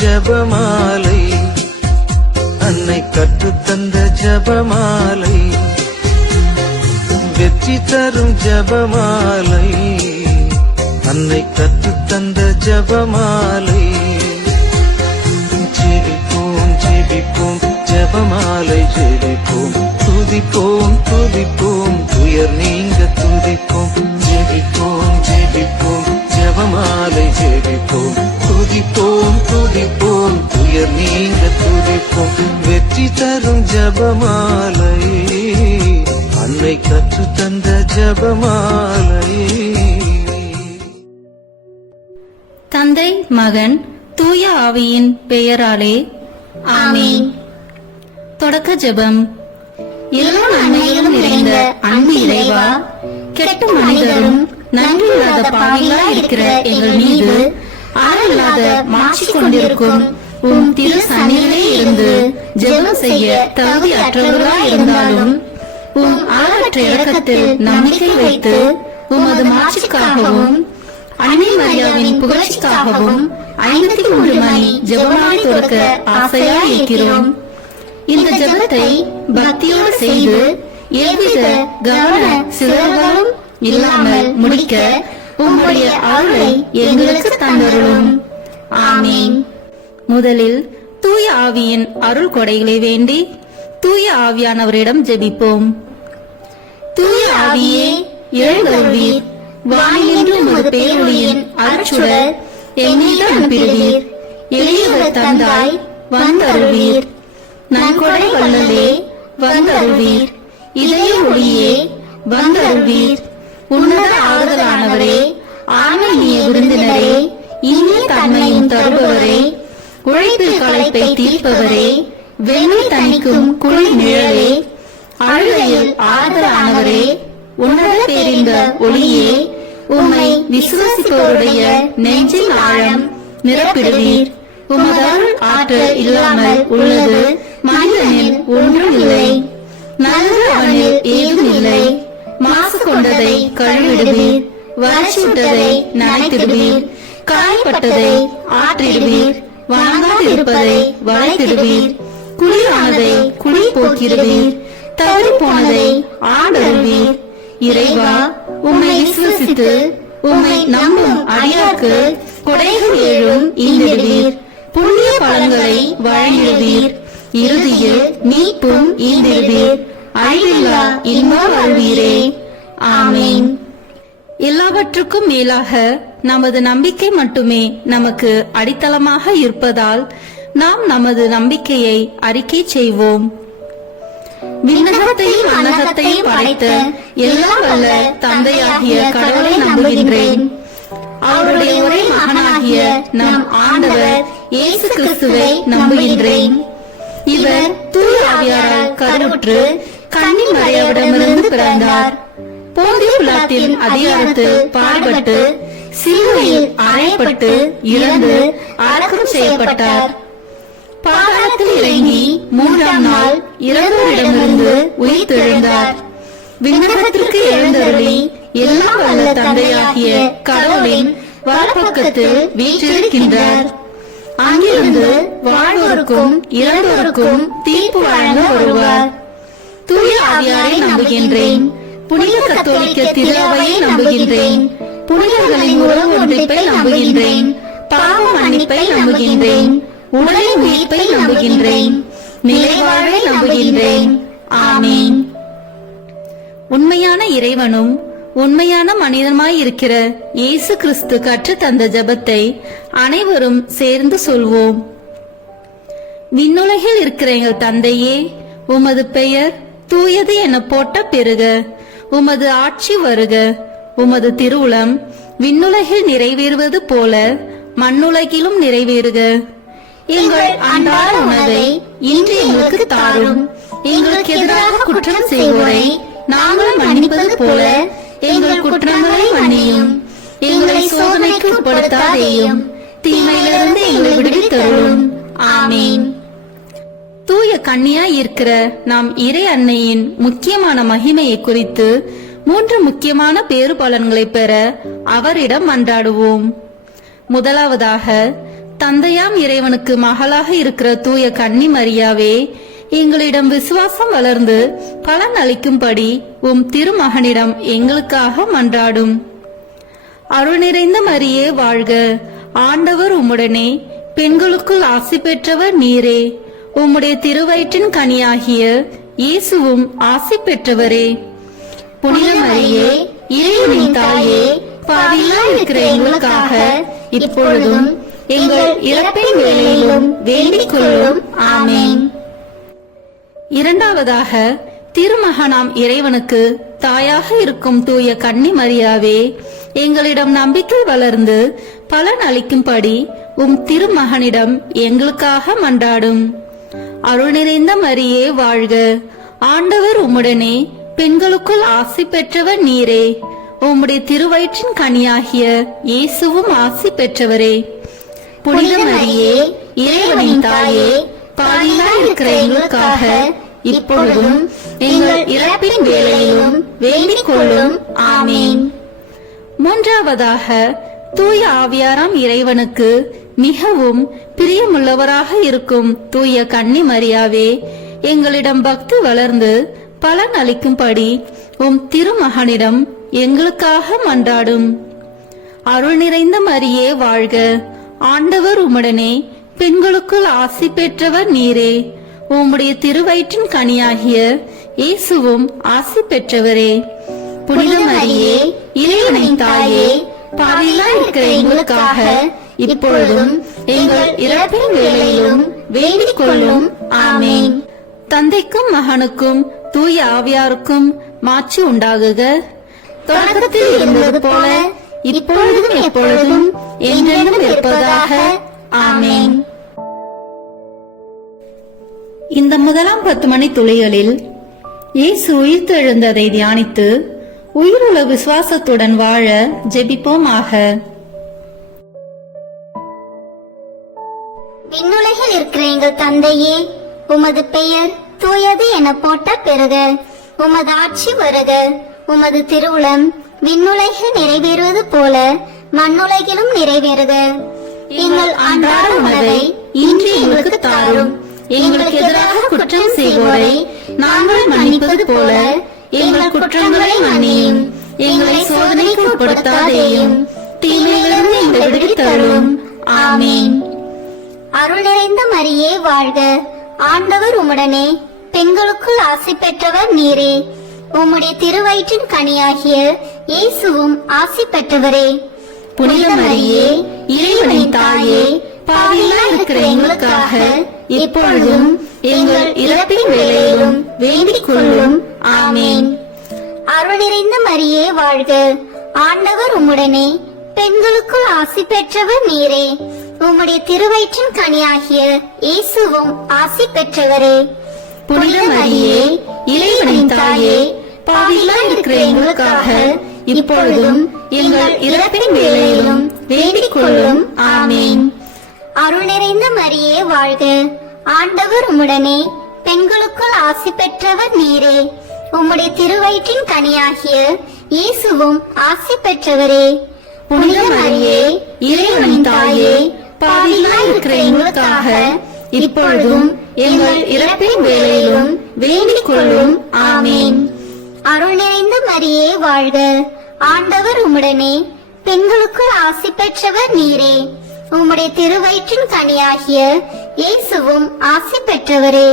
ஜபமாலை, அன்னை கற்றுத்தந்த ஜபமாலை, வெற்றி தரும் ஜபமாலை, அன்னை கற்றுத்தந்த ஜபமாலை. ஜெபிப்போம் ஜெபிப்போம் ஜபமாலை ஜெபிப்போம், துதிப்போம் துதிப்போம் துயர் நீங்க துதிப்போம். ஜெபிப்போம் ஜெபிப்போம் ஜபமாலை ஜெபிப்போம், துதிப்போம் துதிப்போம் துயர் நீங்க துதிப்போம். வெற்றி தரும் ஜபமாலை, அன்னை கற்று தந்த ஜபமாலை. தந்தை மகன் தூய ஆவியின் பெயராலே ஆமென். தொடக்க ஜெபம். எல்லா நன்மைகளும் நிறைந்த அன்பு இறைவா, கெட்ட மனிதரும் நன்றியில்லாத பாவிகளா இருக்கிற எங்கள் மீது ஆளில்லாத மாற்றி கொண்டிருக்கும் உம் திரு சன்னிதியிலே இருந்து ஜெபம் செய்ய தகுதி அற்றவர்களா இருந்தாலும் உம் ஆளற்ற இரக்கத்தில் நம்பிக்கை வைத்து உமது மாட்சிக்காகவும் அன்னை மரியாவின் புகழ்ச்சிக்காகவும் 53 மணி ஜெபமாலை தொடக்க ஆசையா இருக்கிறோம். இந்த ஜெபத்தை பக்தியோடு செய்து எவ்வித கவன சிதறல்களும் இல்லாமல் முடிக்க உம்முடைய அருளை எங்களுக்கு தந்தருளும். ஆமீன். முதலில் தூய ஆவியின் அருள் கொடைகளை வேண்டி தூய ஆவியானவரிடம் ஜெபிப்போம். தூய ஆவியே எழுந்தருள்வீர், வானின்று உமது பேரொளியின் அருட்சுடர் எம்மீது அனுப்பிடுவீர். எளியவர் தந்தாய் வந்தருள்வீர், நன்கொடை வல்லலே வந்தருள்வீர், இதய ஒளியே வந்தருள்வீர். உன்னத ஆறுதலானவரே, ஆன்மீக விருந்தினரே, இனிய தன்மையும் தருபவரே, உழைப்பில் களைப்பை தீர்ப்பவரே, வெண்ணை தணிக்கும் குளிர் நிழலே, அழுகையில் ஆறுதலானவரே, உன்னத பேரின்ப ஒளியே, உம்மை விசுவாசிப்பவருடைய நெஞ்சின் ஆழம் நிரப்பிடுவீர். உமது அருள் ஆற்றல் இல்லாமல் உள்ளது மனிதனில் ஒன்றும் இல்லை, நல்லது அவனில் ஏதும் இல்லை. மாசு கொண்டதை கழுவிடுவீர், வறட்சிவிட்டதை நனைத்திடுவீர், காயப்பட்டதை ஆற்றிடுவீர், வணங்காதிருப்பதை வளைத்திடுவீர், குளிரானதை குளி போக்கிடுவீர், தவறி போனதை ஆடருவீர். இறைவா, உம்மை விசுவசித்து உம்மை நம்பும் அடியார்க்கு கொடைகள் ஏழும் ஈந்திடுவீர், புண்ணிய பலன்களை வழங்கிடுவீர், இறுதியில் மீட்பும் ஈந்திடுவீர், அழிவில்லா இன்பம் அருள்வீரே. ஆமீன். எல்லாவற்றுக்கும் மேலாக நமது நம்பிக்கை மட்டுமே நமக்கு அடித்தளமாக இருப்பதால் நாம் நமது நம்பிக்கையை அறிக்கை செய்வோம். விண்ணகத்தையும் அன்னகத்தையும் படைத்த எல்லாம் வல்ல தந்தையாகிய கடவுளை நம்புகின்றேன். அவருடைய ஒரே மகனாகிய நம் ஆண்டவர் இயேசு கிறிஸ்துவை நம்புகின்றேன். இவர் தூய ஆவியாரால் கருவுற்று கன்னி மரியாவிடமிருந்து பிறந்தார். போந்திய பிலாத்தின் அதிகாரத்தில் பாடுபட்டு சிலுவையில் அறையப்பட்டு இறந்து அடக்கம் செய்யப்பட்டார். பாதாளத்தில் இறங்கி 3ஆம் நாள் இறந்தோரிடமிருந்து உயிர்த்தெழுந்தார். விண்ணகத்திற்கு எழுந்தருளி எல்லாம் வல்ல தந்தையாகிய கடவுளின் வலப்பக்கத்தில் வீற்றிருக்கின்றார். அங்கிருந்து வாழ்வோருக்கும் இறந்தோருக்கும் தீர்ப்பு வழங்க வருவார். தூய ஆவியாரை நம்புகின்றேன். புனித கத்தோலிக்க திருஅவையை நம்புகின்றேன். புனிதர்களின் உறவு ஒன்றிப்பை நம்புகின்றேன். பாவ மன்னிப்பை நம்புகின்றேன். உடலின் உயிர்ப்பை நம்புகின்றேன். நிலைவாழ்வை நம்புகின்றேன். ஆமீன். உண்மையான இறைவனும் உண்மையான மனிதமாய் இருக்கிற இயேசு கிறிஸ்து கற்று தந்த ஜெபத்தை அனைவரும் சேர்ந்து சொல்வோம். விண்ணுலகில் இருக்கிற எங்கள் தந்தையே, உமது பெயர் தூயது என போட்ட பெருக. உமது ஆட்சி வருக. உமது திருவுளம் விண்ணுலகில் நிறைவேறுவது போல மண்ணுலகிலும் நிறைவேறுக. எங்கள் அன்றாட உணவை இன்று எங்களுக்கு தாரும். எங்களுக்கு எதிராக குற்றம் செய்வோரை நாங்கள் மன்னிப்பது போல எங்கள் குற்றங்களை மன்னியும். எங்களை சோதனைக்கு உட்படுத்தாதேயும், தீமையிலிருந்து எங்களை விடுவித்தருளும். ஆமீன். தூய கன்னியாய் இருக்கிற நாம் இறை அன்னையின் முக்கியமான மகிமையை குறித்து 3 முக்கியமான பேறு பலன்களை பெற அவரிடம் மன்றாடுவோம். முதலாவதாக, தந்தையாம் இறைவனுக்கு மகளாக இருக்கிற தூய கன்னி மரியாவே, எங்களிடம் விசுவாசம் வளர்ந்து பலன் அளிக்கும்படி உம் திருமகனிடம் எங்களுக்காக மன்றாடும். அருள் நிறைந்த மரியே வாழ்க. ஆண்டவர் உம்முடனே, பெண்களுக்குள் ஆசி பெற்றவர் நீரே. உம்முடைய திருவயிற்றின் கனியாகிய இயேசுவும் ஆசி பெற்றவரே. புனித மரியே, இறைவனின் தாயே, பாவிகளாய் இருக்கிற எங்களுக்காக இப்பொழுதும் எங்கள் இறப்பின் வேளையிலும் வேண்டிக் கொள்ளும். ஆமென். இரண்டாவதாக, திருமகனாம் இறைவனுக்கு தாயாக இருக்கும் தூய கன்னி மரியாவே, எங்களிடம் நம்பிக்கை வளர்ந்து பலன் அளிக்கும்படி உம் திருமகனிடம் எங்களுக்காக மன்றாடும். அருள் நிறைந்த மரியே வாழ்க. ஆண்டவர் உம்முடனே, பெண்களுக்குள் ஆசி பெற்றவர் நீரே. உம்முடைய திருவயிற்றின் கனியாகிய இயேசுவும் ஆசி பெற்றவரே. புனித மரியே, இறைவனின் தாயே, பாவிகளாய் இருக்கிற எங்களுக்காக இப்பொழுதும் எங்கள் இறப்பின் வேளையிலும் வேண்டிக் கொள்ளும். ஆமென். மூன்றாவதாக, தூய ஆவியாராம் இறைவனுக்கு மிகவும் பிரியமுள்ளவராக இருக்கும் தூய கன்னி மரியாவே, எங்களிடம் பக்தி வளர்ந்து பலன் அளிக்கும்படி உம் திருமகனிடம் எங்களுக்காக மன்றாடும். அருள் நிறைந்த மரியே வாழ்க. ஆண்டவர் உம்முடனே, பெண்களுக்குள் ஆசி பெற்றவர் நீரே. உம்முடைய திருவயிற்றின் கனியாகிய இயேசுவும் ஆசி பெற்றவரே. புனித மரியே, இறைவனின் தாயே, பாவிகளாய் இருக்கிற எங்களுக்காக இப்பொழுதும் எங்கள் இறப்பின் வேளையிலும் வேண்டிக் கொள்ளும். ஆமென். தந்தைக்கும் மகனுக்கும் தூய ஆவியாருக்கும் மாட்சி உண்டாகுக. தொடக்கத்தில் இருந்தது போல இப்பொழுதும் எப்பொழுதும் என்றென்றும் இருப்பதாக. ஆமென். இந்த முதலாம் 10 மணி துளிகளில் இயேசு உயிர்த்தெழுந்ததை தியானித்து உயிருள்ள விசுவாசத்துடன் வாழ ஜெபிப்போமாக. விண்ணுலகில் இருக்கிற எங்கள் தந்தையே, உமது பெயர் தூயது என போட்ட பெறுக. உமது ஆட்சி வருக. உமது திருவுளம் விண்ணுலகில் நிறைவேறுவது போல மண்ணுலகிலும் நிறைவேறுக. எங்கள் அன்றாட உணவை இன்று எங்களுக்கு தாரும். எங்களுக்கு எதிராக குற்றம் செய்வோரை நாங்கள் மன்னிப்பது போல எங்கள் குற்றங்களை மன்னியும். எங்களை சோதனைக்கு உட்படுத்தாதேயும், தீமையிலிருந்து எங்களை விடுவித்தருளும். ஆமென். அருள் நிறைந்த மரியே வாழ்க. ஆண்டவர் உம்முடனே, பெண்களுக்குள் ஆசி பெற்றவர் நீரே. உம்முடைய திருவயிற்றின் கனியாகிய இயேசுவும் ஆசி பெற்றவரே. புனித மரியே, இறைவனின் தாயே, பாவிகளாய் இருக்கிற எங்களுக்காக இப்பொழுதும் எங்கள் இறப்பின் வேளையிலும் வேண்டிக் கொள்ளும். ஆமென். அருள் நிறைந்த மரியே வாழ்க. ஆண்டவர் உம்முடனே, பெண்களுக்குள் ஆசி பெற்றவர் நீரே. உம்முடைய திருவயிற்றின் கனியாகிய இயேசுவும் ஆசி பெற்றவரே. புனித மரியே, இறைவனின் தாயே, பாவிகளாய் இருக்கிற எங்களுக்காக இப்பொழுதும் எங்கள் இறப்பின் வேளையிலும் வேண்டிக் கொள்ளும். ஆமென். அருள் நிறைந்த மரியே வாழ்க. ஆண்டவர் உம்முடனே, பெண்களுக்குள் ஆசி பெற்றவர் நீரே. உம்முடைய திருவயிற்றின் கனியாகிய இயேசுவும் ஆசி பெற்றவரே. புனித மரியே, இறைவனின் தாயே, பாவிகளாய் இருக்கிற எங்களுக்காக இப்பொழுதும் எங்கள் இறப்பின் வேளையிலும் வேண்டிக் கொள்ளும். ஆமென். அருள் நிறைந்த மரியே வாழ்க. ஆண்டவர் உம்முடனே, பெண்களுக்குள் ஆசி பெற்றவர் நீரே. உம்முடைய திருவயிற்றின் கனியாகிய இயேசுவும் ஆசி பெற்றவரே.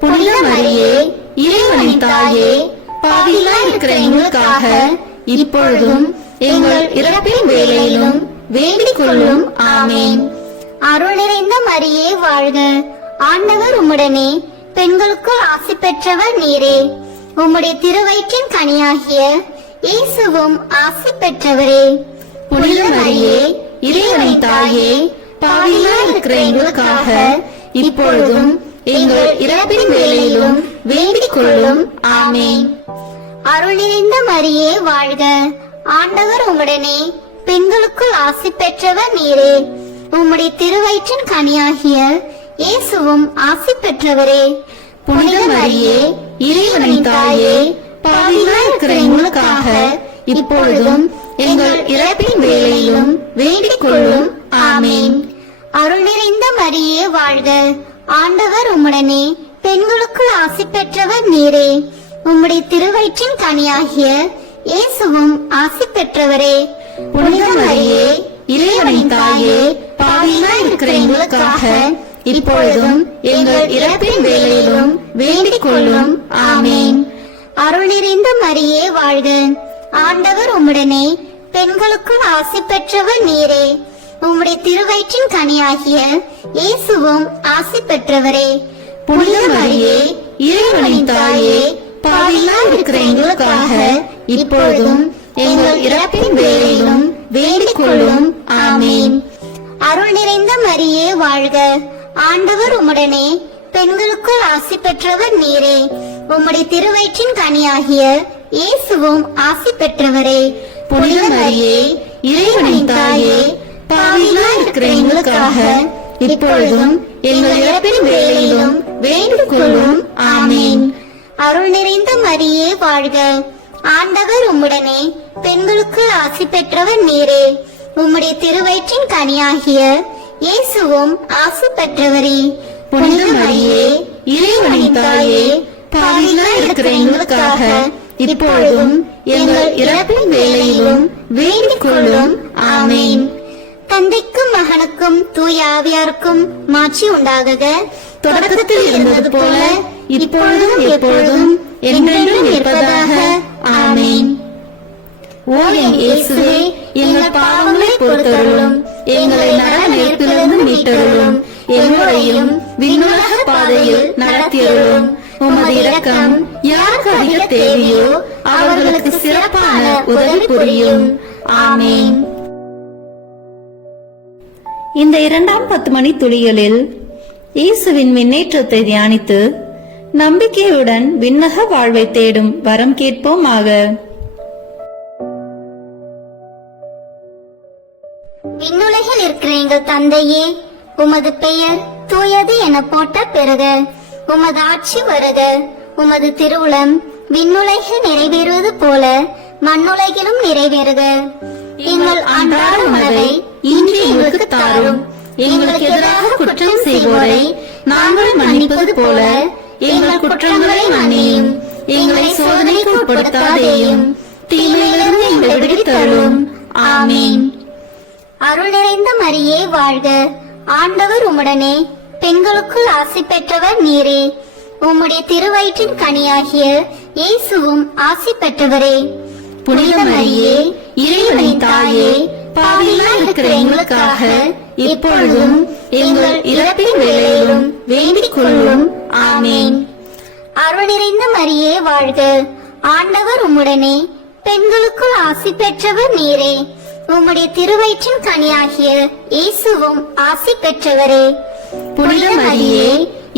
புனித மரியே, இறைவனின் தாயே, பாவிகளாய் இருக்கிற எங்களுக்காக இப்பொழுதும் எங்கள் இறப்பின் வேளையிலும் வேண்டிக் கொள்ளும். ஆமென். அருள் நிறைந்த மரியே வாழ்க. ஆண்டவர் உம்முடனே, பெண்களுக்குள் ஆசி பெற்றவர் நீரே. உம்முடைய திருவயிற்றின் கனியாகிய இயேசுவும் ஆசி பெற்றவரே. புனித மரியே, இறைவனின் தாயே, பாவிகளாய் இருக்கிற எங்களுக்காக இப்பொழுதும் எங்கள் இறப்பின் வேளையிலும் வேண்டிக் கொள்ளும். ஆமென். அருள் நிறைந்த மரியே வாழ்க. ஆண்டவர் உம்முடனே, பெண்களுக்குள் ஆசி பெற்றவர் நீரே. உம்முடைய திருவயிற்றின் கனியாகிய இயேசுவும் ஆசி பெற்றவரே. புனித மரியே, இறைவனின் தாயே, பாவிகளாய் இருக்கிற எங்களுக்காக இப்பொழுதும் எங்கள் இறப்பின் வேளையிலும் வேண்டிக் கொள்ளும். ஆமென். அருள் நிறைந்த மரியே வாழ்க, ஆண்டவர் உம்முடனே, பெண்களுக்குள் ஆசி பெற்றவர் நீரே. உம்முடைய திருவயிற்றின் கனியாகிய இயேசுவும் ஆசி பெற்றவரே. புனித மரியே, இறைவனின் தாயே, பாவிகளாய் இருக்கிற எங்களுக்காக இப்பொழுதும் எங்கள் இறப்பின் வேளையிலும் வேண்டிக் கொள்ளும். ஆமேன். அருள் நிறைந்த மரியே வாழ்க, ஆண்டவர் உம்முடனே, பெண்களுக்குள் ஆசி பெற்றவர் நீரே. உம்முடைய திருவயிற்றின் கனியாகிய இயேசுவும் ஆசி பெற்றவரே. புனித மரியே, இறைவனின் தாயே, பாவிகளாய் இருக்கிற எங்களுக்காக இப்பொழுதும் எங்கள் இறப்பின் வேளையிலும் வேண்டிக் கொள்ளும். ஆமேன். அருள் நிறைந்த மரியே வாழ்க, ஆண்டவர் உம்முடனே, பெண்களுக்குள் ஆசி பெற்றவர் நீரே. உம்முடைய திருவயிற்றின் கனியாகிய இயேசுவும் ஆசி பெற்றவரே. புனித மரியே, இறைவனின் தாயே, பாவிகளாய் இருக்கிற எங்களுக்காக இப்பொழுதும் எங்கள் இறப்பின் வேளையிலும் வேண்டிக் கொள்ளும். ஆமேன். அருள் நிறைந்த மரியே வாழ்க, ஆண்டவர் உம்முடனே, பெண்களுக்குள் ஆசி பெற்றவர் நீரே. உம்முடைய திருவயிற்றின் கனியாகிய இயேசுவும் ஆசி பெற்றவரே. புனித மரியே, இறைவனின் தாயே, பாவிகளாய் இருக்கிற எங்களுக்காக இப்பொழுதும் எங்கள் இறப்பின் வேளையிலும் வேண்டிக் கொள்ளும். ஆமேன். தந்தைக்கும் மகனுக்கும் தூய ஆவியாருக்கும் மாட்சி உண்டாகுக. தொடக்கத்தில் இருந்தது போல இப்பொழுதும் எப்பொழுதும் என்றென்றும் இருப்பதாக. ஆமேன். ஓ என் இயேசுவே, எங்கள் பாவங்களை பொறுத்தருளும், எங்களை நரக நெருப்பிலிருந்து மீட்டருளும், எங்களையும் விண்ணுலக பாதையில் நடத்தியருளும். உமது இரக்கம் யாருக்கு அதிக தேவையோ அவர்களுக்கு சிறப்பான உதவி புரியும். ஆமேன். இந்த 2ஆம் 10 மணி துளிகளில் இயேசுவின் முன்னேற்றத்தை தியானித்து நம்பிக்கையுடன் விண்ணக வாழ்வை தேடும் வரம் கேட்போமாக. விண்ணுலகில் இருக்கிற எங்கள் தந்தையே, உமது பெயர் தூயது என போட்ட பெறுக. உமது ஆட்சி வருக. உமது திருவுளம் விண்ணுலகில் நிறைவேறுவது போல மண்ணுலகிலும் நிறைவேறுக. எங்கள் அன்றாட உணவை இன்று எங்களுக்கு தாரும். எங்களுக்கு எதிராக குற்றம் செய்வோரை நாங்கள் மன்னிப்பது போல எங்கள் குற்றங்களை மன்னியும். எங்களை சோதனைக்கு உட்படுத்தாதேயும், தீமையிலிருந்து எங்களை விடுவித்தருளும். ஆமீன். அருள் நிறைந்த மரியே வாழ்க, ஆண்டவர் உம்முடனே, பெண்களுக்குள் ஆசி பெற்றவர் நீரே. உம்முடைய திருவயிற்றின் கனியாகிய இயேசுவும் ஆசி பெற்றவரே. புனித மரியே, இறைவனின் தாயே, பாவிகளாய் இருக்கிற எங்களுக்காக இப்பொழுதும் எங்கள் இறப்பின் வேளையிலும் வேண்டிக் கொள்ளும். ஆமேன். அருள் நிறைந்த மரியே வாழ்க, ஆண்டவர் உம்முடனே, பெண்களுக்குள் ஆசி பெற்றவர் நீரே. உம்முடைய திருவயிற்றின் கனியாகிய இயேசுவும் ஆசி பெற்றவரே. புனித மரியே,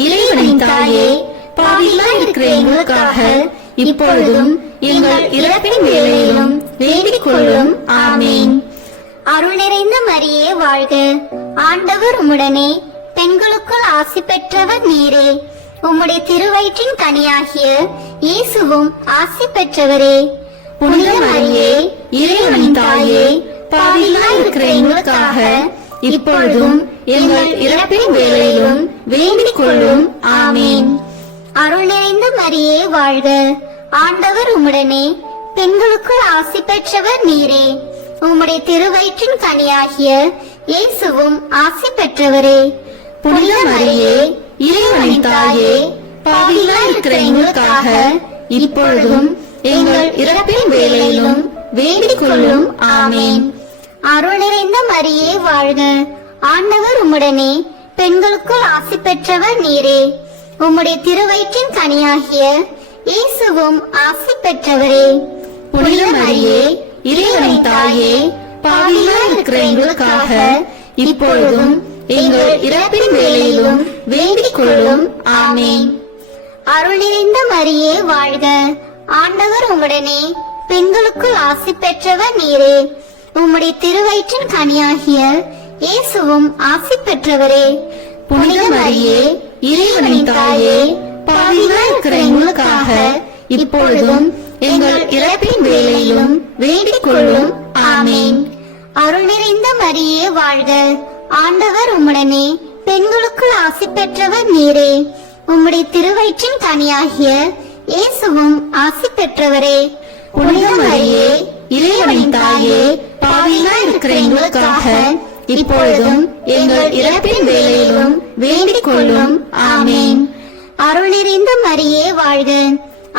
இறைவனின் தாயே, பாவிகளாய் இருக்கிற எங்களுக்காக இப்பொழுதும் எங்கள் இறப்பின் வேளையிலும் வேண்டிக் கொள்ளும். ஆமேன். அருள் நிறைந்த மரியே வாழ்க, ஆண்டவர் உம்முடனே, பெண்களுக்குள் ஆசி பெற்றவர் நீரே. உம்முடைய திருவயிற்றின் கனியாகிய இயேசுவும் ஆசி பெற்றவரே. புனித மரியே, இறைவனின் தாயே, பாவிகளாய் இருக்கிற எங்களுக்காக இப்பொழுதும் எங்கள் இறப்பின் வேளையிலும் வேண்டிக் கொள்ளும். ஆமேன். அருள் நிறைந்த மரியே வாழ்க, ஆண்டவர் உம்முடனே, பெண்களுக்குள் ஆசி பெற்றவர் நீரே. உம்முடைய திருவயிற்றின் கனியாகிய இயேசுவும் ஆசி பெற்றவரே. புனித மரியே, இறைவனின் தாயே, பாவிகளாய் இருக்கிற எங்களுக்காக இப்பொழுதும் எங்கள் இறப்பின் வேளையிலும் வேண்டிக் கொள்ளும். ஆமேன். அருள் நிறைந்த மரியே வாழ்க, ஆண்டவர் உம்முடனே, பெண்களுக்குள் ஆசி பெற்றவர் நீரே. உம்முடைய திருவயிற்றின் கனியாகிய இயேசுவும் ஆசி பெற்றவரே. புனித மரியே, இறைவனின் தாயே, பாவிகளாய் இருக்கிற எங்களுக்காக இப்பொழுதும் எங்கள் இறப்பின் வேளையிலும் வேண்டிக் கொள்ளும். ஆமேன். அருள் நிறைந்த மரியே வாழ்க, ஆண்டவர் உம்முடனே, பெண்களுக்குள் ஆசி பெற்றவர் நீரே. உம்முடைய திருவயிற்றின் கனியாகிய இயேசுவும் ஆசி பெற்றவரே. புனித மரியே, இறைவனின் தாயே, பாவிகளாய் இருக்கிற எங்களுக்காக இப்பொழுதும் எங்கள் இறப்பின் வேளையிலும் வேண்டிக் கொள்ளும். ஆமேன். அருள் நிறைந்த மரியே வாழ்க, ஆண்டவர் உம்முடனே பெண்களுக்குள் ஆசி பெற்றவர் நீரே. உம்முடைய திருவயிற்றின் கனியாகிய இயேசுவும் ஆசி பெற்றவரே. புனித மரியே, இறைவனின் தாயே, பாவிகளாய் இருக்கிற எங்களுக்காக இப்பொழுதும் எங்கள் இறப்பின் வேளையிலும் வேண்டிக் கொள்ளும். ஆமேன். அருள் நிறைந்த மரியே வாழ்க.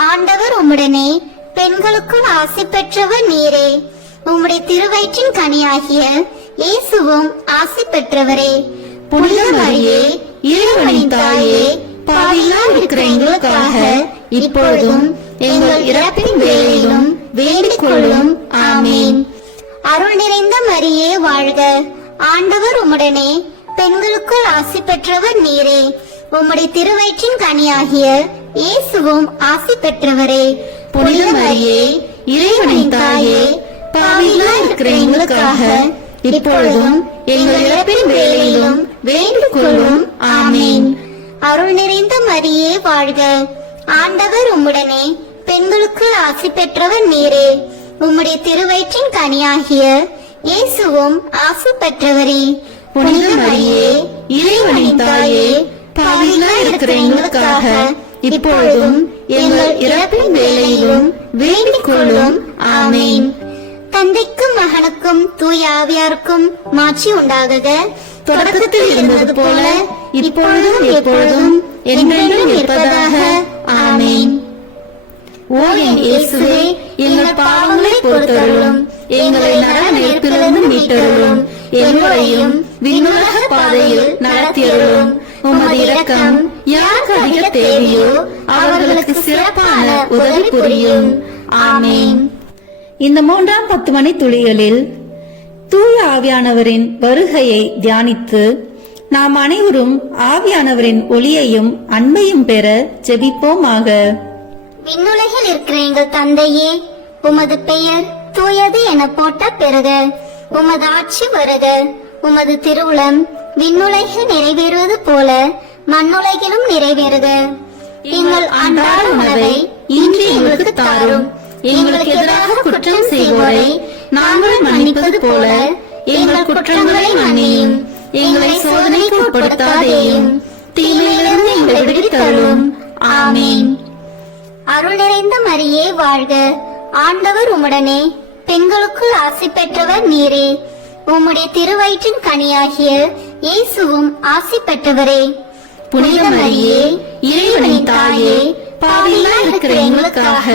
ஆண்டவர் உம்முடனே பெண்களுக்குள் ஆசி பெற்றவர் நீரே. உம்முடைய திருவயிற்றின் கனியாகிய இயேசுவும் ஆசி பெற்றவரே. புனித மரியே, இறைவனின் தாயே, பாவிகளாய் இருக்கிற எங்களுக்காக இப்பொழுதும் எங்கள் இறப்பின் வேளையிலும் வேண்டிக் கொள்ளும். ஆமேன். அருள் நிறைந்த மரியே வாழ்க. ஆண்டவர் உம்முடனே பெண்களுக்குள் ஆசி பெற்றவர் நீரே. உம்முடைய திருவயிற்றின் கனியாகிய இயேசுவும் ஆசி பெற்றவரே. புனித மரியே, இறைவனின் தாயே, பாவிகளாய் இருக்கிற எங்களுக்காக இப்பொழுதும் எங்கள் இறப்பின் வேளையிலும் வேண்டிக் கொள்ளும். ஆமேன். அருள் நிறைந்த மரியே வாழ்க. ஆண்டவர் உம்முடனே பெண்களுக்குள் ஆசி பெற்றவர் நீரே. உம்முடைய திருவயிற்றின் கனியாகிய இயேசுவும் ஆசி பெற்றவரே. புனித மரியே, இறைவனின் தாயே, பாவிகளாய் இருக்கிற எங்களுக்காக இப்பொழுதும் எங்கள் இறப்பின் வேளையிலும் வேண்டிக் கொள்ளும். ஆமேன். தந்தைக்கும் மகனுக்கும் தூய ஆவியாருக்கும் மாட்சி உண்டாகுக. தொடக்கத்தில் இருந்தது போல இப்பொழுதும் எப்பொழுதும் என்றென்றும் இருப்பதாக. ஆமேன். ஓ என் இயேசுவே, எங்கள் பாவங்களை பொறுத்தருளும், எங்களை நரக நெருப்பிலிருந்து மீட்டருளும், எங்களையும் விண்ணுலக பாதையில் நடத்தியருளும். உமது இரக்கம் யாருக்கு அதிக தேவையோ அவர்களுக்கு சிறப்பான உதவி புரியும். ஆமேன். இந்த 3ஆம் 10 மணி துளிகளில் தூய ஆவியானவரின் வருகையை தியானித்து நாம் அனைவரும் ஆவியானவரின் ஒளியையும் அன்பையும் பெற ஜெபிப்போமாக. விண்ணுலகில் இருக்கிற எங்கள் தந்தையே, உமது பெயர் தூயது என போட்ட பெறுக. உமது ஆட்சி வருக. உமது திருவுளம் விண்ணுலகில் நிறைவேறுவது போல மண்ணுலகிலும் நிறைவேறுக. எங்கள் அன்றாட உணவை இன்று எங்களுக்கு தாரும். எங்களுக்கு எதிராக குற்றம் செய்வோரை நாங்கள் மன்னிப்பது போல எங்கள் குற்றங்களை மன்னியும். எங்களை சோதனைக்கு உட்படுத்தாதேயும், தீமையிலிருந்து எங்களை விடுவித்தருளும். ஆமேன். அருள் நிறைந்த மரியே வாழ்க. ஆண்டவர் உம்முடனே பெண்களுக்குள் ஆசி பெற்றவர் நீரே. உம்முடைய திருவயிற்றின் கனியாகிய இயேசுவும் ஆசி பெற்றவரே. புனித மரியே, இறைவனின் தாயே, பாவிகளாய் இருக்கிற எங்களுக்காக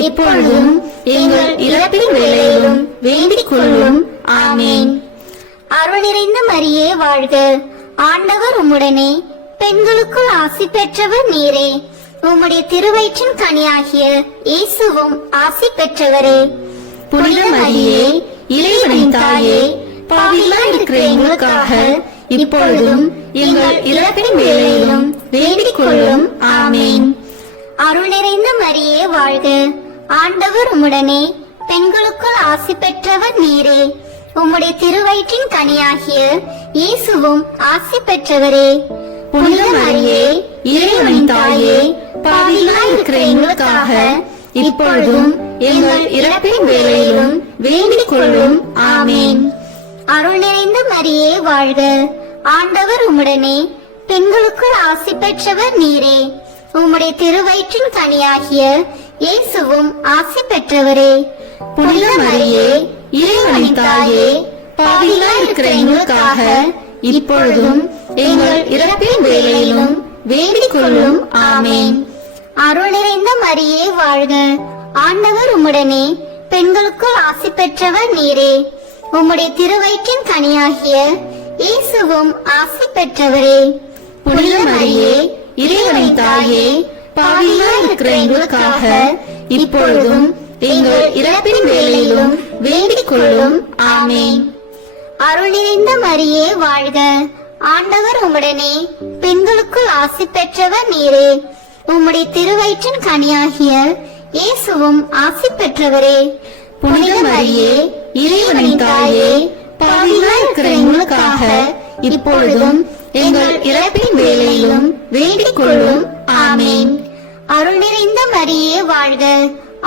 இப்பொழுதும் எங்கள் இறப்பின் வேளையிலும் வேண்டிக் கொள்ளும். ஆமேன். அருள் நிறைந்த மரியே வாழ்க. ஆண்டவர் உம்முடனே பெண்களுக்குள் ஆசி பெற்றவர் நீரே. உம்முடைய திருவயிற்றின் கனியாகிய இயேசுவும் ஆசி பெற்றவரே. புனித மரியே, இறைவனின் தாயே, பாவிகளாய் இருக்கிற எங்களுக்காக இப்பொழுதும் எங்கள் இறப்பின் வேளையிலும் வேண்டிக் கொள்ளும். ஆமேன். அருள் நிறைந்த மரியே வாழ்க. ஆண்டவர் உம்முடனே பெண்களுக்குள் ஆசி பெற்றவர் நீரே. உம்முடைய திருவயிற்றின் கனியாகிய இயேசுவும் ஆசி பெற்றவரே. புனித மரியே, இறைவனின் தாயே, பாவிகளாய் இருக்கிற எங்களுக்காக இப்பொழுதும் எங்கள் இறப்பின் வேளையிலும் வேண்டிக் கொள்ளும். ஆமேன். அருள் நிறைந்த மரியே வாழ்க. ஆண்டவர் உம்முடனே பெண்களுக்குள் ஆசி பெற்றவர் நீரே. உம்முடைய திருவயிற்றின் கனியாகிய இயேசுவும் ஆசி பெற்றவரே. புனித மரியே, இறைவனின் தாயே, பாவிகளாய் இருக்கிற எங்களுக்காக இப்பொழுதும் எங்கள் இறப்பின் வேளையிலும் வேண்டிக் கொள்ளும். ஆமேன். அருள் நிறைந்த மரியே வாழ்க. ஆண்டவர் உம்முடனே பெண்களுக்குள் ஆசி பெற்றவர் நீரே. உம்முடைய திருவயிற்றின் கனியாகிய இயேசுவும் ஆசி பெற்றவரே. புனித மரியே, இறைவனின் தாயே, பாவிகளாய் இருக்கிற எங்களுக்காக இப்பொழுதும் எங்கள் இறப்பின் வேளையிலும் வேண்டிக் கொள்ளும். ஆமேன். அருள் நிறைந்த மரியே வாழ்க. ஆண்டவர் உம்முடனே பெண்களுக்குள் ஆசி பெற்றவர் நீரே. உம்முடைய திருவயிற்றின் கனியாகிய இயேசுவும் ஆசி பெற்றவரே. புனித மரியே, இறைவனின் தாயே, பாவிகளாய் இருக்கிற எங்களுக்காக இப்பொழுதும் எங்கள் இறப்பின் வேளையிலும் வேண்டிக் கொள்ளும். ஆமேன். அருள் நிறைந்த மரியே வாழ்க.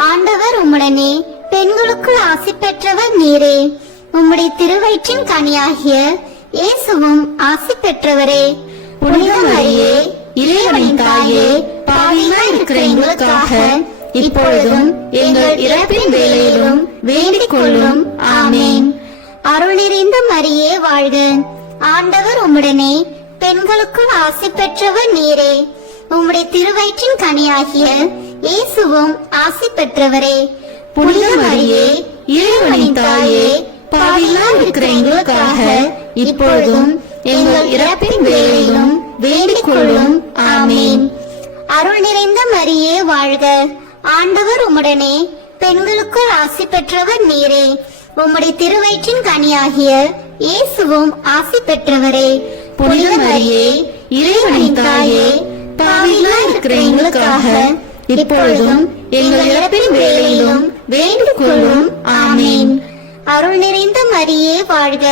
ஆண்டவர் உம்முடனே பெண்களுக்குள் ஆசி பெற்றவர் நீரே. உம்முடைய திருவயிற்றின் கனியாகிய இயேசுவும் ஆசி பெற்றவரே. புனித மரியே, இறைவனின் தாயே, பாவிகளாய் இருக்கிற எங்களுக்காக இப்பொழுதும் எங்கள் இறப்பின் வேளையிலும் வேண்டிக் கொள்ளும். ஆமென். அருள் நிறைந்த மரியே வாழ்க. ஆண்டவர் உம்முடனே, பெண்களுக்குள் ஆசி பெற்றவர் நீரே. உம்முடைய திருவயிற்றின் கனியாகிய இயேசுவும் ஆசி பெற்றவரே. புனித மரியே, இறைவனின் தாயே, பாவிகளாய் இருக்கிற எங்களுக்காக இப்பொழுதும் எங்கள் இறப்பின் வேளையிலும் வேண்டிக் கொள்ளும். ஆமென். அருள் நிறைந்த மரியே வாழ்க. ஆண்டவர் உம்முடனே, பெண்களுக்குள் ஆசி பெற்றவர் நீரே. உம்முடைய திருவயிற்றின் கனியாகிய இயேசுவும் ஆசி பெற்றவரே. புனித மரியே, இறைவனின் தாயே, பாவிகளாய் இருக்கிற எங்களுக்காக இப்பொழுதும் எங்கள் இறப்பின் வேளையிலும் வேண்டிக் கொள்ளும். ஆமென். அருள் நிறைந்த மரியே வாழ்க.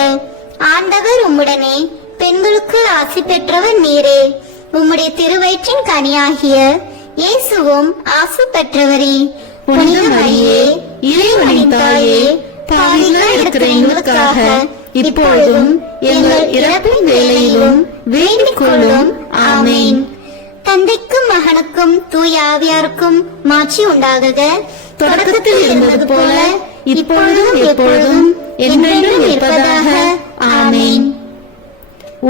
ஆண்டவர் உம்முடனே, பெண்களுக்குள் ஆசி பெற்றவர் நீரே. உம்முடைய திருவயிற்றின் கனியாகிய இயேசுவும் ஆசி பெற்றவரே. புனித மரியே, இறைவனின் தாயே, பாவிகளாய் இருக்கிற எங்களுக்காக இப்பொழுதும் எங்கள் இறப்பின் வேளையிலும் வேண்டிக் கொள்ளும். ஆமென். தந்தைக்கும் மகனுக்கும் தூய ஆவியாருக்கும் மாட்சி உண்டாகுக. தொடக்கத்தில் இருந்தது போல இப்பொழுதும் எப்பொழுதும் என்றென்றும் இருப்பதாக. ஆமென்.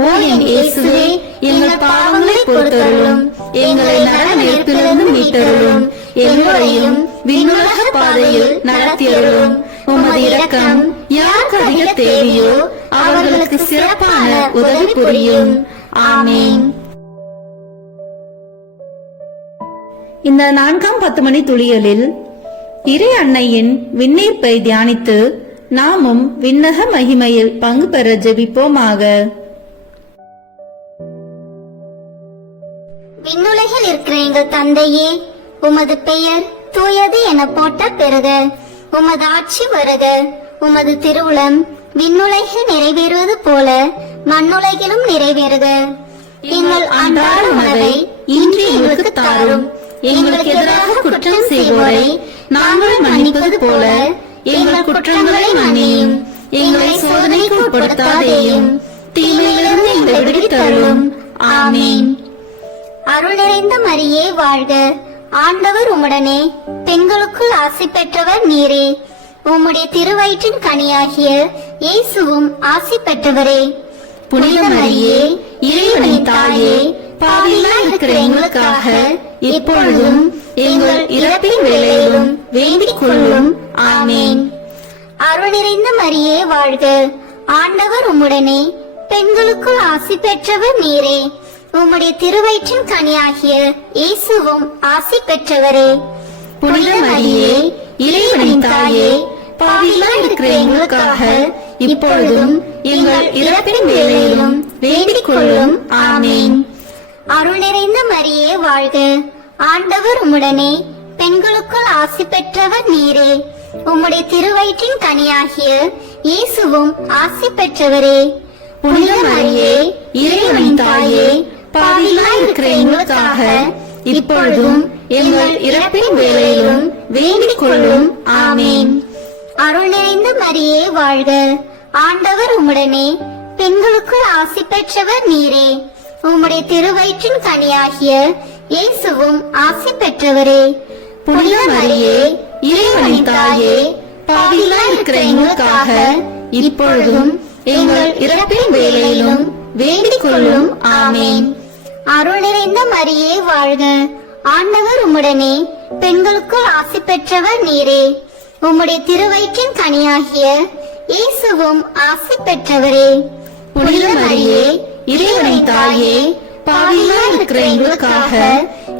ஓ என் இயேசுவே, எங்கள் பாவங்களை பொறுத்தருளும், எங்களை நரக நெருப்பிலிருந்து மீட்டருளும், எல்லோரையும் விண்ணுலக பாதையில் நடத்தியருளும். உமது இரக்கம் யாருக்கு அதிக தேவையோ அவர்களுக்கு சிறப்பான உதவி புரியும். ஆமென். இந்த 4ஆம் 10 மணி துளிகளில் இறை அன்னையின் விண்ணேற்பை தியானித்து நாமும் விண்ணக மகிமையில் பங்கு பெற ஜெபிப்போமாக. விண்ணுலகில் இருக்கிற எங்கள் தந்தையே, உமது பெயர் தூயது என போற்ற பெறுக. உமது ஆட்சி வருக. உமது திருவுளம் விண்ணுலகில் நிறைவேறுவது போல மண்ணுலகிலும் நிறைவேறுக. எங்கள் அன்றாட உணவை இன்று எங்களுக்கு தாரும். எங்களுக்கு எதிராக குற்றம் செய்வோரை நாங்கள் மன்னிப்பது போல எங்கள் குற்றங்களை மன்னியும். எங்களை சோதனைக்கு உட்படுத்தாதேயும், தீமையிலிருந்து எங்களை விடுவித்தருளும். ஆமென். அருள் நிறைந்த மரியே வாழ்க. ஆண்டவர் உம்முடனே, பெண்களுக்குள் ஆசி பெற்றவர் நீரே. உம்முடைய திருவயிற்றின் கனியாகிய இயேசுவும் ஆசி பெற்றவரே. புனித மரியே, இறைவனின் தாயே, பாவிகளாய் இருக்கிற எங்களுக்காக இப்பொழுதும் எங்கள் இறப்பின் வேளையிலும் வேண்டிக் கொள்ளும். ஆமென். அருள் நிறைந்த மரியே வாழ்க. ஆண்டவர் உம்முடனே, பெண்களுக்குள் ஆசி பெற்றவர் நீரே. உம்முடைய திருவயிற்றின் கனியாகிய இயேசுவும் ஆசி பெற்றவரே. புனித மரியே, இறைவனின் தாயே, பாவிகளாய் இருக்கிற எங்களுக்காக இப்பொழுதும் எங்கள் இறப்பின் வேளையிலும் வேண்டிக் கொள்ளும். ஆமென். அருள் நிறைந்த மரியே வாழ்க. ஆண்டவர் உம்முடனே, பெண்களுக்குள் ஆசி பெற்றவர் நீரே. உம்முடைய திருவயிற்றின் கனியாகிய இயேசுவும் ஆசி பெற்றவரே. புனித மரியே, இறைவனின் தாயே, பாவிகளாய் இருக்கிற எங்களுக்காக இப்பொழுதும் எங்கள் இறப்பின் வேளையிலும் வேண்டிக் கொள்ளும். ஆமென். அருள் நிறைந்த மரியே வாழ்க. ஆண்டவர் உம்முடனே, பெண்களுக்குள் ஆசி பெற்றவர் நீரே. உம்முடைய திருவயிற்றின் கனியாகிய இயேசுவும் ஆசி பெற்றவரே. புனித மரியே, இறைவனின் தாயே, பாவிகளாய் இருக்கிற எங்களுக்காக இப்பொழுதும் எங்கள் இறப்பின் வேளையிலும் வேண்டிக் கொள்ளும். ஆமென். அருள் நிறைந்த மரியே வாழ்க. ஆண்டவர் உம்முடனே, பெண்களுக்குள் ஆசி பெற்றவர் நீரே. உம்முடைய திருவயிற்றின் கனியாகிய இயேசுவும் ஆசி பெற்றவரே. புனித மரியே, இறைவனின் தாயே, பாவிகளாய் இருக்கிற எங்களுக்காக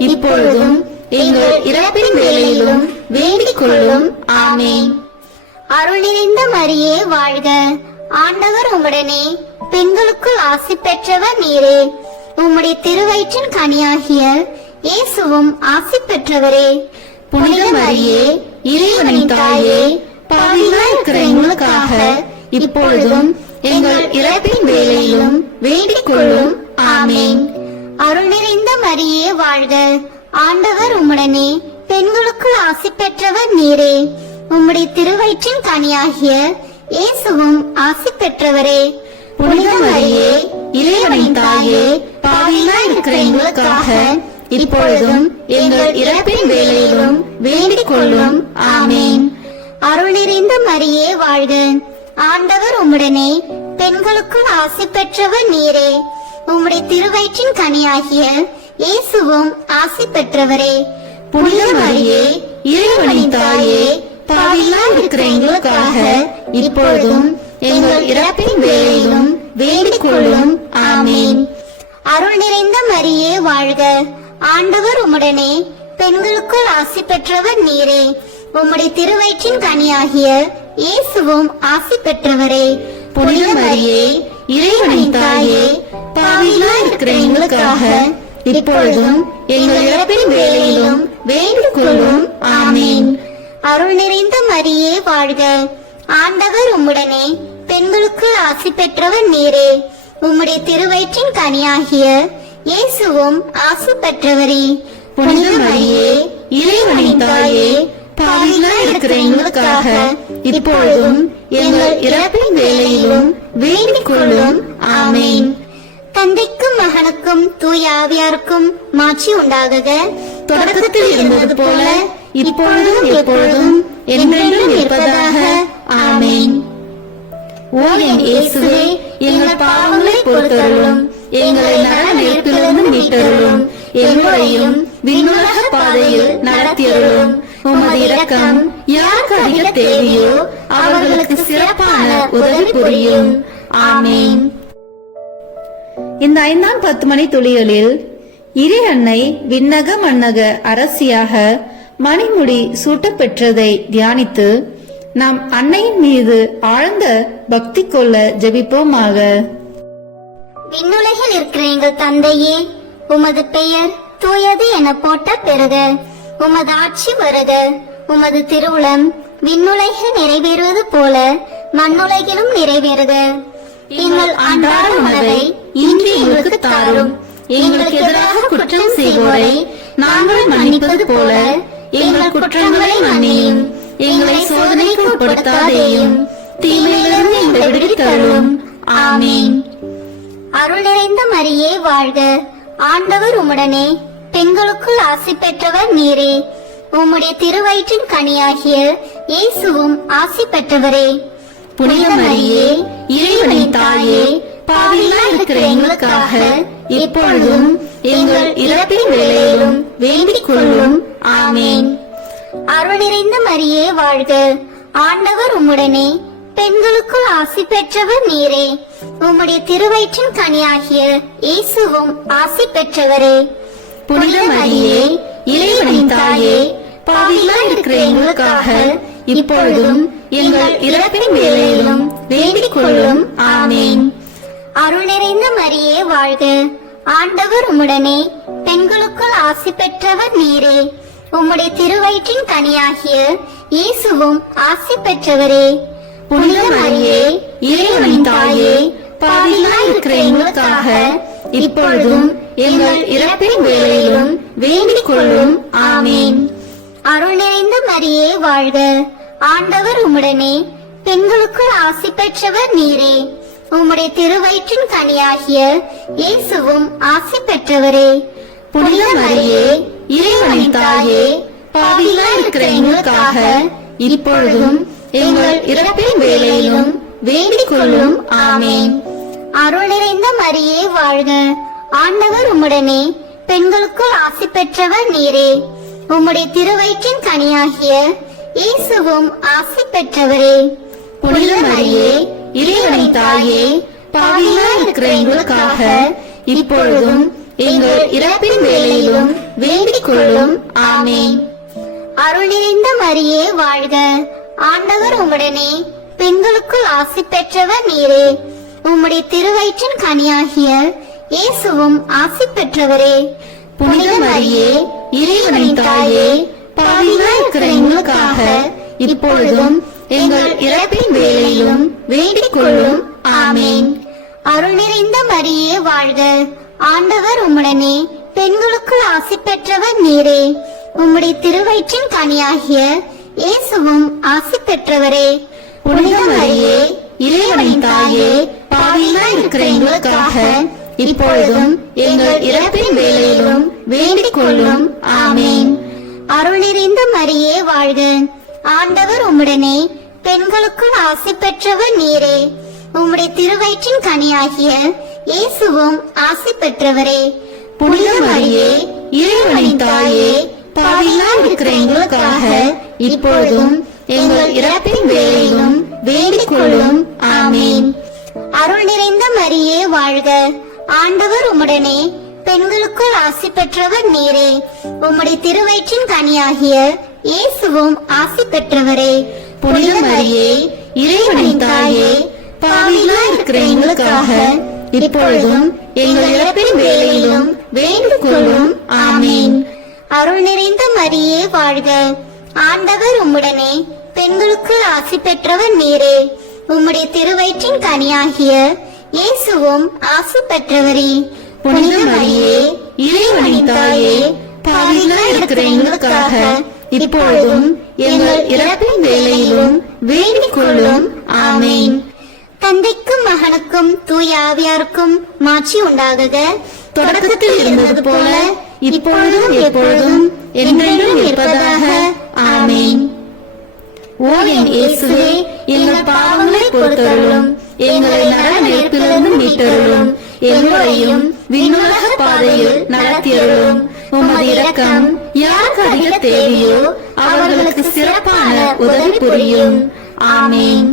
இப்பொழுதும் எங்கள் இறப்பின் வேளையிலும் வேண்டிக் கொள்ளும். ஆமென். அருள் நிறைந்த மரியே வாழ்க. ஆண்டவர் உம்முடனே, பெண்களுக்குள் ஆசி பெற்றவர் நீரே. உம்முடைய திருவயிற்றின் கனியாகிய இயேசுவும் ஆசி பெற்றவரே. புனித மரியே, இறைவனின் தாயே, பாவிகளாய் இருக்கிற எங்களுக்காக இப்பொழுதும் எங்கள் இறப்பின் வேளையிலும் வேண்டிக் கொள்ளும். ஆமென். அருள் நிறைந்த மரியே வாழ்க. ஆண்டவர் உம்முடனே, பெண்களுக்குள் ஆசி பெற்றவர் நீரே. உம்முடைய திருவயிற்றின் கனியாகிய இயேசுவும் ஆசி பெற்றவரே. புனித மரியே இறைவனின் தாயே பாவிகளாய் இருக்கிற எங்களுக்காக இப்பொழுதும் எங்கள் இறப்பின் வேளையிலும் வேண்டிக் கொள்ளும் ஆமேன். அருள் நிறைந்த மரியே வாழ்க, ஆண்டவர் உம்முடனே, பெண்களுக்குள் ஆசி பெற்றவர் நீரே. உம்முடைய திருவயிற்றின் கனியாகிய இயேசுவும் ஆசி பெற்றவரே. புனித மரியே இறைவனின் தாயே பாவிகளாய் இருக்கிற எங்களுக்காக இப்பொழுதும் எங்கள் இறப்பின் வேளையிலும் வேண்டிக் கொள்ளும் ஆமேன். அருள் நிறைந்த மரியே வாழ்க, ஆண்டவர் உம்முடனே, பெண்களுக்குள் ஆசி பெற்றவர் நீரே. உம்முடைய திருவயிற்றின் கனியாகிய இயேசுவும் ஆசி பெற்றவரே. புனித மரியே இறைவனின் தாயே பாவிகளாய் இருக்கிற எங்களுக்காக இப்பொழுதும் எங்கள் இறப்பின் வேளையிலும் வேண்டிக் கொள்ளும் ஆமேன். அருள் நிறைந்த மரியே வாழ்க, ஆண்டவர் உம்முடனே, பெண்களுக்குள் ஆசி பெற்றவர் நீரே. உம்முடைய திருவயிற்றின் கனியாகிய இயேசுவும் ஆசி பெற்றவரே. புனித மரியே இறைவனின் தாயே பாவிகளாய் இருக்கிற எங்களுக்காக இப்பொழுதும் எங்கள் இறப்பின் வேளையிலும் வேண்டிக் கொள்ளும் ஆமேன். தந்தைக்கும் மகனுக்கும் தூய ஆவியாருக்கும் மாட்சி உண்டாகுக. தொடக்கத்தில் இருந்தது போல இப்பொழுதும் எப்பொழுதும் என்றென்றும் இருப்பதாக ஆமேன். ஓ என் இயேசுவே, எங்கள் பாவங்களை பொறுத்தருளும், எங்களை நரக நெருப்பிலிருந்து மீட்டருளும், எங்களையும் விண்ணுலக பாதையில் நடத்தியருளும். உமது இரக்கம் யாருக்கு அதிக தேவையோ அவர்களுக்கு சிறப்பான உதவி புரியும். ஆமேன். இந்த 5ஆம் 10 மணி துளிகளில் இறை அன்னை விண்ணக மன்னக அரசியாக மணிமுடி சூட்டப்பெற்றதை தியானித்து நாம் அன்னையின் மீது ஆழ்ந்த பக்தி கொள்ள ஜெபிப்போமாக. விண்ணுலகில் இருக்கிற எங்கள் தந்தையே, உமது பெயர் தூயது என போட்ட பெறுக. உமது ஆட்சி வருக. உமது திருவுளம் விண்ணுலகில் நிறைவேறுவது போல மண்ணுலகிலும் நிறைவேறுக. எங்கள் அன்றாட உணவை இன்று எங்களுக்கு தாரும். எங்களுக்கு எதிராக குற்றம் செய்வோரை நாங்கள் மன்னிப்பது போல எங்கள் குற்றங்களை மன்னியும். எங்களை சோதனைக்கு உட்படுத்தாதேயும், தீமையிலிருந்து எங்களை விடுவித்தருளும். ஆமீன். அருள் நிறைந்த மரியே வாழ்க, ஆண்டவர் உம்முடனே, பெண்களுக்குள் ஆசி பெற்றவர் நீரே. உம்முடைய திருவயிற்றின் கனியாகிய இயேசுவும் ஆசி பெற்றவரே. புனித மரியே இறைவனின் தாயே பாவிகளாய் இருக்கிற எங்களுக்காக இப்பொழுதும் எங்கள் இறப்பின் வேளையிலும் வேண்டிக் கொள்ளும். ஆமேன். அருள் நிறைந்த மரியே வாழ்க, ஆண்டவர் உம்முடனே, பெண்களுக்குள் ஆசி பெற்றவர் நீரே. உம்முடைய திருவயிற்றின் கனியாகிய இயேசுவும் ஆசி பெற்றவரே. புனித மரியே இறைவனின் தாயே பாவிகளாய் இருக்கிற எங்களுக்காக இப்பொழுதும் எங்கள் இறப்பின் வேளையிலும் வேண்டிக் கொள்ளும். ஆமேன். அருள் நிறைந்த மரியே வாழ்க, ஆண்டவர் உம்முடனே, பெண்களுக்குள் ஆசி பெற்றவர் நீரே. உம்முடைய திருவயிற்றின் கனியாகிய இயேசுவும் ஆசி பெற்றவரே. புனித மரியே இறைவனின் தாயே பாவிகளாய் இருக்கிற எங்களுக்காக இப்பொழுதும் எங்கள் இறப்பின் வேளையிலும் வேண்டிக் கொள்ளும். ஆமேன். அருள் நிறைந்த மரியே வாழ்க, ஆண்டவர் உம்முடனே, பெண்களுக்குள் ஆசி பெற்றவர் நீரே. உம்முடைய திருவயிற்றின் கனியாகிய இயேசுவும் ஆசி பெற்றவரே. புனித மரியே இறைவனின் தாயே பாவிகளாய் இருக்கிற எங்களுக்காக இப்பொழுதும் எங்கள் இறப்பின் வேளையிலும் வேண்டிக் கொள்ளும். ஆமேன். அருள் நிறைந்த மரியே வாழ்க, ஆண்டவர் உம்முடனே, பெண்களுக்குள் ஆசி பெற்றவர் நீரே. உம்முடைய திருவயிற்றின் கனியாகிய இயேசுவும் ஆசி பெற்றவரே. புனித மரியே இறைவனின் தாயே பாவிகளாய் இருக்கிற எங்களுக்காக இப்பொழுதும் எங்கள் இறப்பின் வேளையிலும் வேண்டிக் கொள்ளும். ஆமேன். அருள் நிறைந்த மரியே வாழ்க, ஆண்டவர் உம்முடனே, பெண்களுக்குள் ஆசி பெற்றவர் நீரே. உம்முடைய திருவயிற்றின் கனியாகிய இயேசுவும் ஆசி பெற்றவரே. புனித மரியே இறைவனின் தாயே பாவிகளாய் இருக்கிற எங்களுக்காக இப்பொழுதும் எங்கள் இறப்பின் வேளையிலும் வேண்டிக் கொள்ளும். ஆமேன். அருள் நிறைந்த மரியே வாழ்க, ஆண்டவர் உம்முடனே, பெண்களுக்குள் ஆசி பெற்றவர் நீரே. உம்முடைய திருவயிற்றின் கனியாகிய இயேசுவும் ஆசி பெற்றவரே. புனித மரியே இறைவனின் தாயே பாவிகளாய் இருக்கிற எங்களுக்காக இப்பொழுதும் எங்கள் இறப்பின் வேளையிலும் வேண்டிக் கொள்ளும். ஆமேன். அருள் நிறைந்த மரியே வாழ்க, ஆண்டவர் உம்முடனே, பெண்களுக்குள் ஆசி பெற்றவர் நீரே. உம்முடைய திருவயிற்றின் கனியாகிய இயேசுவும் ஆசி பெற்றவரே. புனித மரியே, இறைவனின் தாயே, பாவிகளாய் இருக்கிற எங்களுக்காக இப்பொழுதும் எங்கள் இறப்பின் வேளையிலும் வேண்டிக் கொள்ளும். ஆமேன். அருள் நிறைந்த மரியே வாழ்க, ஆண்டவர் உம்முடனே, பெண்களுக்குள் ஆசி பெற்றவர் நீரே. உம்முடைய திருவயிற்றின் கனியாகிய இயேசுவும் ஆசி பெற்றவரே. புனித மரியே, இறைவனின் தாயே, பாவிகளாய் இருக்கிற எங்களுக்காக இப்பொழுதும் எங்கள் இறப்பின் வேளையிலும் வேண்டிக் கொள்ளும். ஆமேன். அருள் நிறைந்த மரியே வாழ்க, ஆண்டவர் உம்முடனே, பெண்களுக்குள் ஆசி பெற்றவர் நீரே. உம்முடைய திருவயிற்றின் கனியாகிய இயேசுவும் ஆசி பெற்றவரே. புனித மரியே, இறைவனின் தாயே, பாவிகளாய் இருக்கிற எங்களுக்காக இப்பொழுதும் எங்கள் இறப்பின் வேளையிலும் வேண்டிக் கொள்ளும். ஆமேன். தந்தைக்கும் மகனுக்கும் தூய ஆவியாருக்கும் மாட்சி உண்டாகுக. தொடக்கத்தில் இருந்தது போல இப்பொழுதும் எப்பொழுதும் என்றென்றும் இருப்பதாக. ஆமேன். ஓ என் இயேசுவே, எங்கள் பாவங்களை பொறுத்தருளும், எங்களை நரக நெருப்பிலிருந்து மீட்டருளும், எங்களையும் விண்ணுலக பாதையில் நடத்தியருளும். உமது இரக்கம் யாருக்கு அதிக தேவையோ அவர்களுக்கு சிறப்பான உதவி புரியும். ஆமேன்.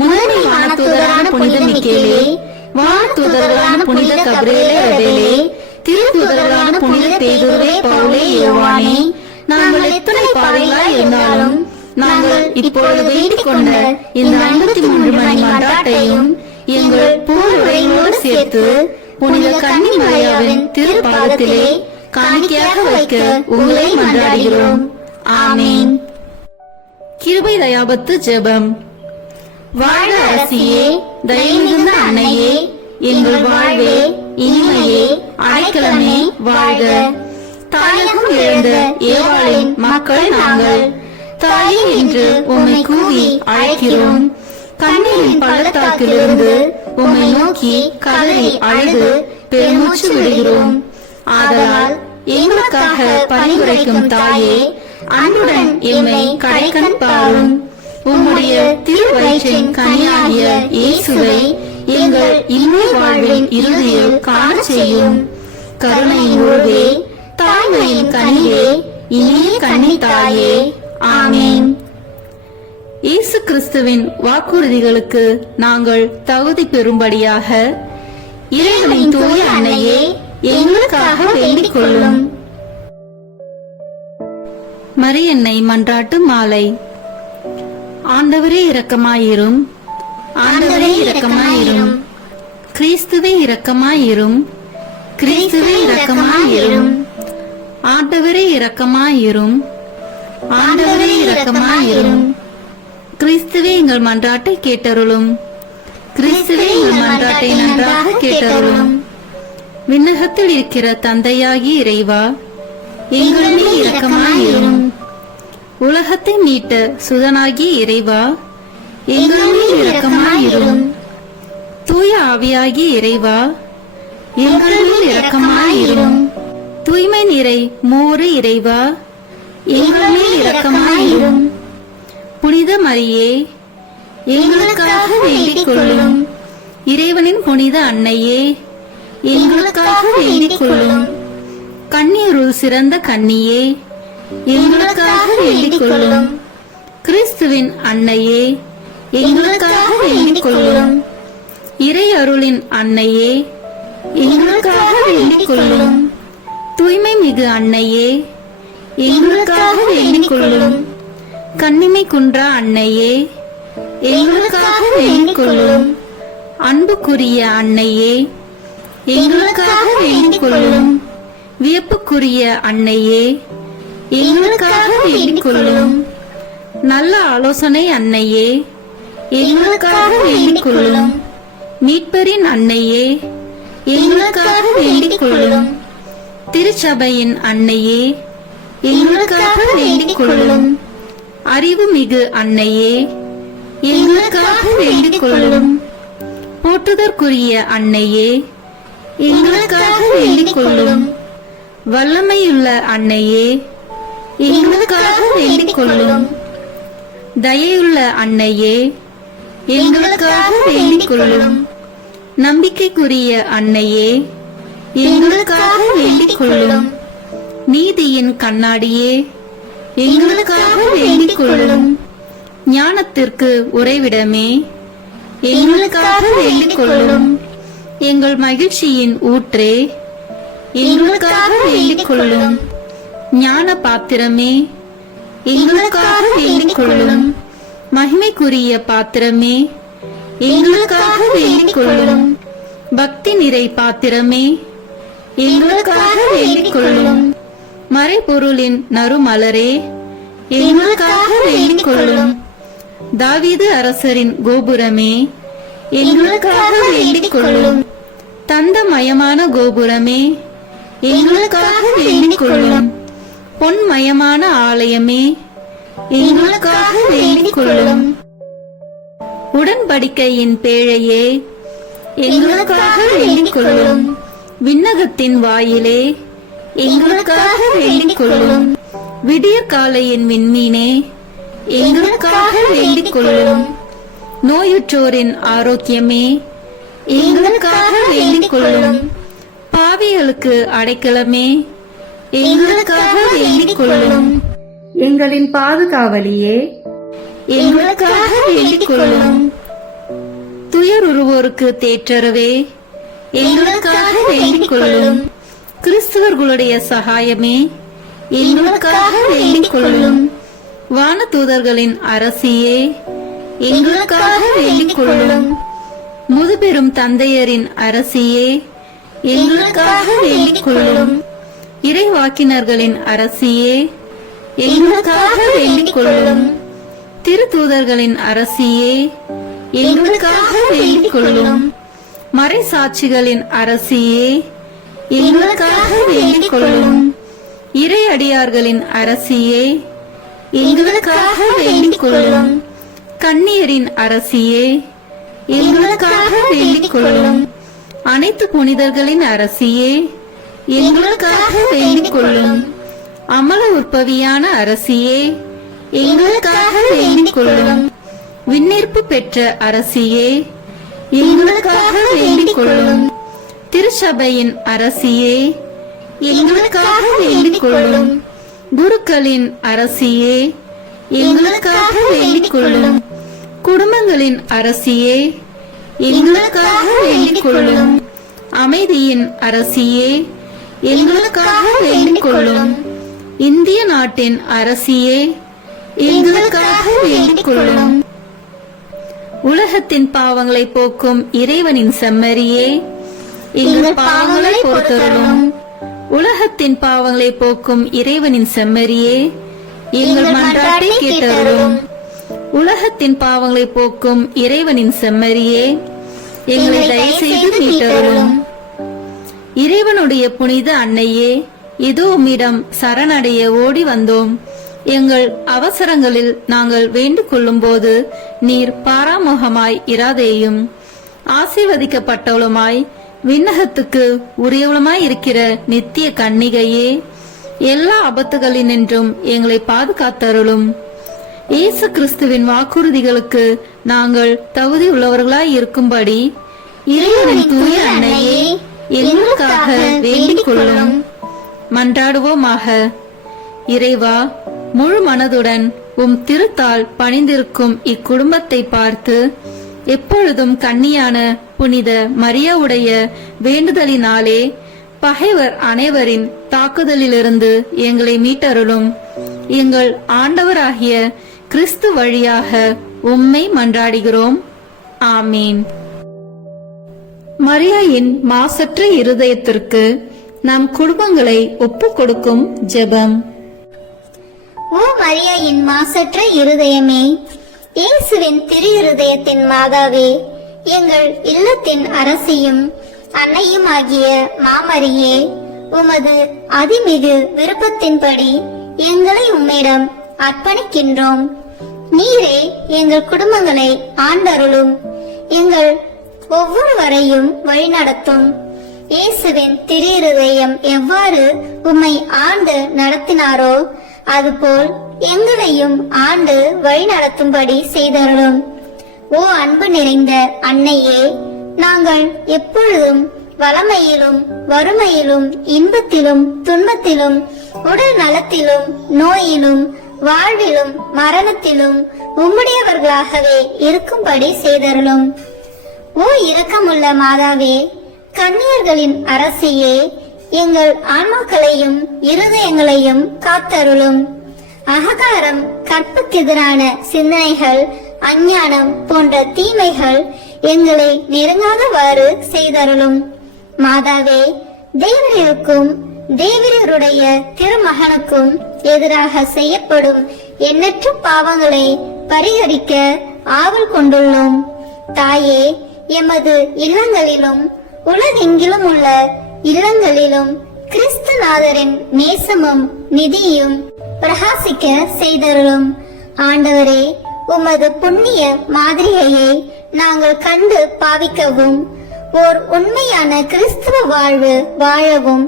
முதன்மை வானதூதரான புனித மிக்கேலே, வானதூதர்களான புனித கபிரியேலே ரபேலே, திருத்தூதர்களான புனித பேதுருவே, பவுலே, யோவானே, நாங்கள் எத்தனை பாவிகளாய் இருந்தாலும் நாங்கள் இப்பொழுது வேண்டிக் கொண்ட இந்த 53 மணி மன்றாட்டையும் எங்கள் பூர்வரையோடு சேர்த்து புனித கன்னி மரியாவின் திருப்பாதத்திலே காணிக்கையாக வைக்க உங்களை மன்றாடுகிறோம். ஆமேன். கிருபை தயாபத்து ஜெபம். வாழ்க அரசியே, தயமிகுந்த அன்னையே, எங்கள் வாழ்வே, இனிமையே, அடைக்கலமே, வாழ்க. தாயகம் இழந்த ஏவாளின் மக்கள் நாங்கள், தாயே என்று உம்மை கூவி அழைக்கிறோம். கண்ணீரின் பள்ளத்தாக்கிலிருந்து உம்மை நோக்கி கதறி அழுது பெருமூச்சு விடுகிறோம். ஆதலால் எங்களுக்காக பரிந்துரைக்கும் தாயே, அன்புடன் எம்மை கடைக்கண் பாரும். உம்முடைய திருவயிற்றின் கனியாகிய இயேசுவை எங்கள் இன்மை வாழ்வின் இறுதியில் காண செய்யும். கருணையின் உருவே, தாய்மையின் கனியே, இனிய கன்னி தாயே. ஆமேன். இயேசு கிறிஸ்துவின் வாக்குறுதிகளுக்கு நாங்கள் தகுதி பெறும்படியாக இறைவனின் தூய அன்னையே, எங்களுக்காக வேண்டிக் கொள்ளும். மரியன்னை மன்றாட்டு மாலை. ஆண்டவரே இரக்கமாயிரும், ஆண்டவரே இரக்கமாயிரும், கிறிஸ்துவே இரக்கமாயிரும், கிறிஸ்துவே இரக்கமாயிரும், ஆண்டவரே இரக்கமாயிரும், ஆண்டவரே இரக்கமாயிரும், கிறிஸ்துவே எங்கள் மன்றாட்டை கேட்டருளும், கிறிஸ்துவே எங்கள் மன்றாட்டை நன்றாக கேட்டருளும். விண்ணகத்தில் இருக்கிற தந்தையாகி இறைவா, எங்கள் மேல் இரக்கமாயிரும். உலகத்தை மீட்ட சுதனாகி இறைவா, எங்கள் மேல் இரக்கமாயிரும். தூய ஆவியாகி இறைவா, எங்கள் மேல் இரக்கமாயிரும். தூய்மை நிறை மூறு இறைவா, எங்கள் மேல் இரக்கமாயிரும். புனித மரியே, எங்களுக்காக வேண்டிக் கொள்ளும். இறைவனின் புனித அன்னையே, எங்களுக்காக வேண்டிக் கொள்ளும். கண்ணீருள் சிறந்த கன்னியே, எங்களுக்காக வேண்டிக் கொள்ளும். கிறிஸ்துவின் அன்னையே, எங்களுக்காக வேண்டிக் கொள்ளும். இறை அருளின் அன்னையே, எங்களுக்காக வேண்டிக் கொள்ளும். தூய்மை மிகு அன்னையே, எங்களுக்காக வேண்டிக் கொள்ளும். கன்னிமை குன்றா அன்னையே, எங்களுக்காக வேண்டிக் கொள்ளும். அன்புக்குரிய அன்னையே, எங்களுக்காக வேண்டிக் கொள்ளும். வியப்புக்குரிய அன்னையே, எங்களுக்காக வேண்டிக் கொள்ளும். நல்ல ஆலோசனை அன்னையே, எங்களுக்காக வேண்டிக் கொள்ளும். மீட்பரின் அன்னையே, எங்களுக்காக வேண்டிக் கொள்ளும். திருச்சபையின் அன்னையே, எங்களுக்காக வேண்டிக் கொள்ளும். அறிவு மிகு அன்னையே, எங்களுக்காக வேண்டிக் கொள்ளும். போற்றுதற்குரிய அன்னையே, எங்களுக்காக வேண்டிக் கொள்ளும். வல்லமையுள்ள அன்னையே, எங்களுக்காக வேண்டிக் கொள்ளும். தயையுள்ள அன்னையே, எங்களுக்காக வேண்டிக் கொள்ளும். நம்பிக்கைக்குரிய அன்னையே, எங்களுக்காக வேண்டிக் கொள்ளும். நீதியின் கண்ணாடியே, எங்களுக்காக வேண்டிக் கொள்ளும். ஞானத்திற்கு உறைவிடமே, எங்களுக்காக வேண்டிக் கொள்ளும். எங்கள் மகிழ்ச்சியின் ஊற்றே, எங்களுக்காக வேண்டிக் கொள்ளும். ஞான பாத்திரமே, எங்களுக்காக வேண்டிக் கொள்ளும். மகிமைக்குரிய பாத்திரமே, எங்களுக்காக வேண்டிக் கொள்ளும். பக்தி நிறை பாத்திரமே, எங்களுக்காக வேண்டிக் கொள்ளும். மறைபொருளின் நறுமலரே, எங்களுக்காக வேண்டிக் கொள்ளும். தாவீது அரசரின் கோபுரமே, எங்களுக்காக வேண்டிக் கொள்ளும். தந்தமயமான கோபுரமே, எங்களுக்காக வேண்டிக் கொள்ளும். பொன்மயமான ஆலயமே, எங்களுக்காக வேண்டிக் கொள்ளும். உடன்படிக்கையின் பேழையே, எங்களுக்காக வேண்டிக் கொள்ளும். விண்ணகத்தின் வாயிலே, எங்களுக்காக வேண்டிக் கொள்ளும். விடிய காலையின் விண்மீனே, எங்களுக்காக வேண்டிக் கொள்ளும். நோயுற்றோரின் ஆரோக்கியமே, எங்களுக்காக வேண்டிக் கொள்ளும். பாவிகளுக்கு அடைக்கலமே, எங்களுக்காக வேண்டிக் கொள்ளும். எங்களின் பாதுகாவலியே, எங்களுக்காக வேண்டிக் கொள்ளும். துயருருவோருக்கு தேற்றரவே, எங்களுக்காக வேண்டிக் கொள்ளும். கிறிஸ்துவர்களுடைய சகாயமே, எங்களுக்காக வேண்டிக் கொள்ளும். வானதூதர்களின் அரசியே, எங்களுக்காக வேண்டிக் கொள்ளும். முதுபெரும் தந்தையரின் அரசியே, எங்களுக்காக வேண்டிக் கொள்ளும். இறைவாக்கினர்களின் அரசியே, எங்களுக்காக வேண்டிக் கொள்ளும். திருத்தூதர்களின் அரசியே, எங்களுக்காக வேண்டிக் கொள்ளும். மறைசாட்சிகளின் அரசியே, எங்களுக்காக வேண்டிக் கொள்ளும். இறை அடியார்களின் அரசியே, எங்களுக்காக வேண்டிக் கொள்ளும். கன்னியரின் அரசியே, எங்களுக்காக வேண்டிக் கொள்ளும். அனைத்து புனிதர்களின் அரசியே, எங்களுக்காக வேண்டிக் கொள்ளும். அமல உற்பவியான அரசியே, எங்களுக்காக வேண்டிக் கொள்ளும். விண்ணேற்பு பெற்ற அரசியே, எங்களுக்காக வேண்டிக் கொள்ளும். திருச்சபையின் அரசியே, எங்களுக்காக வேண்டிக் கொள்ளும். குருக்களின் அரசியே, எங்களுக்காக வேண்டிக் கொள்ளும். குடும்பங்களின் அரசியே, எங்களுக்காக வேண்டிக் கொள்ளும். அமைதியின் அரசியே, எங்களுக்காக வேண்டிக் கொள்ளும். இந்திய நாட்டின் அரசியே, எங்களுக்காக வேண்டிக் கொள்ளும். உலகத்தின் பாவங்களை போக்கும் இறைவனின் செம்மறியே, எங்கள் பாவங்களை பொறுத்தருளும். உலகத்தின் பாவங்களை போக்கும் இறைவனின் செம்மறியே, எங்கள் மன்றாட்டை கேட்டருளும். உலகத்தின் பாவங்களை போக்கும் இறைவனின் செம்மறியே, எங்களை தயவுசெய்து மீட்டருளும். இறைவனுடைய புனித அன்னையே, இதோ உம்மிடம் சரணடைய ஓடி வந்தோம். எங்கள் அவசரங்களில் நாங்கள் வேண்டிக் கொள்ளும் போது நீர் பாராமுகமாய் இராதேயும். ஆசீர்வதிக்கப்பட்டவளுமாய் விண்ணகத்துக்கு உரியவளுமாய் இருக்கிற நித்திய கன்னிகையே, எல்லா ஆபத்துகளினின்றும் எங்களை பாதுகாத்தருளும். இயேசு கிறிஸ்துவின் வாக்குறுதிகளுக்கு நாங்கள் தகுதி உள்ளவர்களாய் இருக்கும்படி இறைவனின் தூய அன்னையே, எங்களுக்காக வேண்டிக் கொள்ளும். மன்றாடுவோமாக. இறைவா, முழு மனதுடன் உம் திருத்தால் பணிந்திருக்கும் இக்குடும்பத்தை பார்த்து எப்பொழுதும் கன்னியான புனித மரியாவுடைய வேண்டுதலினாலே பகைவர் அனைவரின் தாக்குதலிலிருந்து எங்களை மீட்டருளும். எங்கள் ஆண்டவராகிய கிறிஸ்து வழியாக உம்மை மன்றாடுகிறோம். ஆமீன். மரியாயின் மாசற்ற இருதயத்திற்கு நம் குடும்பங்களை ஒப்புக் கொடுக்கும் ஜெபம். ஓ மரியாயின் மாசற்ற இருதயமே, இயேசுவின் திரு இருதயத்தின் மாதாவே, எங்கள் இல்லத்தின் அரசியும் அன்னையும் ஆகிய மாமரியே, உமது அதிமிகு விருப்பத்தின்படி எங்களை உம்மிடம் அர்ப்பணிக்கின்றோம். நீரே எங்கள் குடும்பங்களை ஆண்டருளும், எங்கள் ஒவ்வொருவரையும் வழிநடத்தும். இயேசுவின் திரு இருதயம் எவ்வாறு உம்மை ஆண்டு நடத்தினாரோ அதுபோல் எங்களையும் ஆண்டு வழிநடத்தும்படி செய்தருளும். ஓ அன்பு நிறைந்த அன்னையே, நாங்கள் எப்பொழுதும் வளமையிலும் வறுமையிலும் இன்பத்திலும் துன்பத்திலும் உடல் நலத்திலும் நோயிலும் வாழ்விலும் மரணத்திலும் உம்முடையவர்களாகவே இருக்கும்படி செய்தருளும். ஓ இரக்கமுள்ள மாதாவே, கன்னியர்களின் அரசியே, எங்கள் ஆன்மாக்களையும் இருதயங்களையும் காத்தருளும். அகங்காரம், கற்புக்கெதிரான சிந்தனைகள், அஞ்ஞானம் போன்ற தீமைகள் எங்களை நெருங்காதவாறு செய்தருளும். மாதாவே, தேவருக்கும் தேவருடைய திருமகனுக்கும் எதிராக செய்யப்படும் எண்ணற்ற பாவங்களை பரிகரிக்க ஆவல் கொண்டுள்ளோம். தாயே, எமது இல்லங்களிலும் உலகெங்கிலும் உள்ள இல்லங்களிலும் கிறிஸ்துநாதரின் நேசமும் நிதியும் பிரகாசிக்க செய்தருளும். ஆண்டவரே, உமது புண்ணிய மாதிரியை நாங்கள் கண்டு பாவிக்கவும், ஓர் உண்மையான கிறிஸ்துவ வாழ்வு வாழவும்,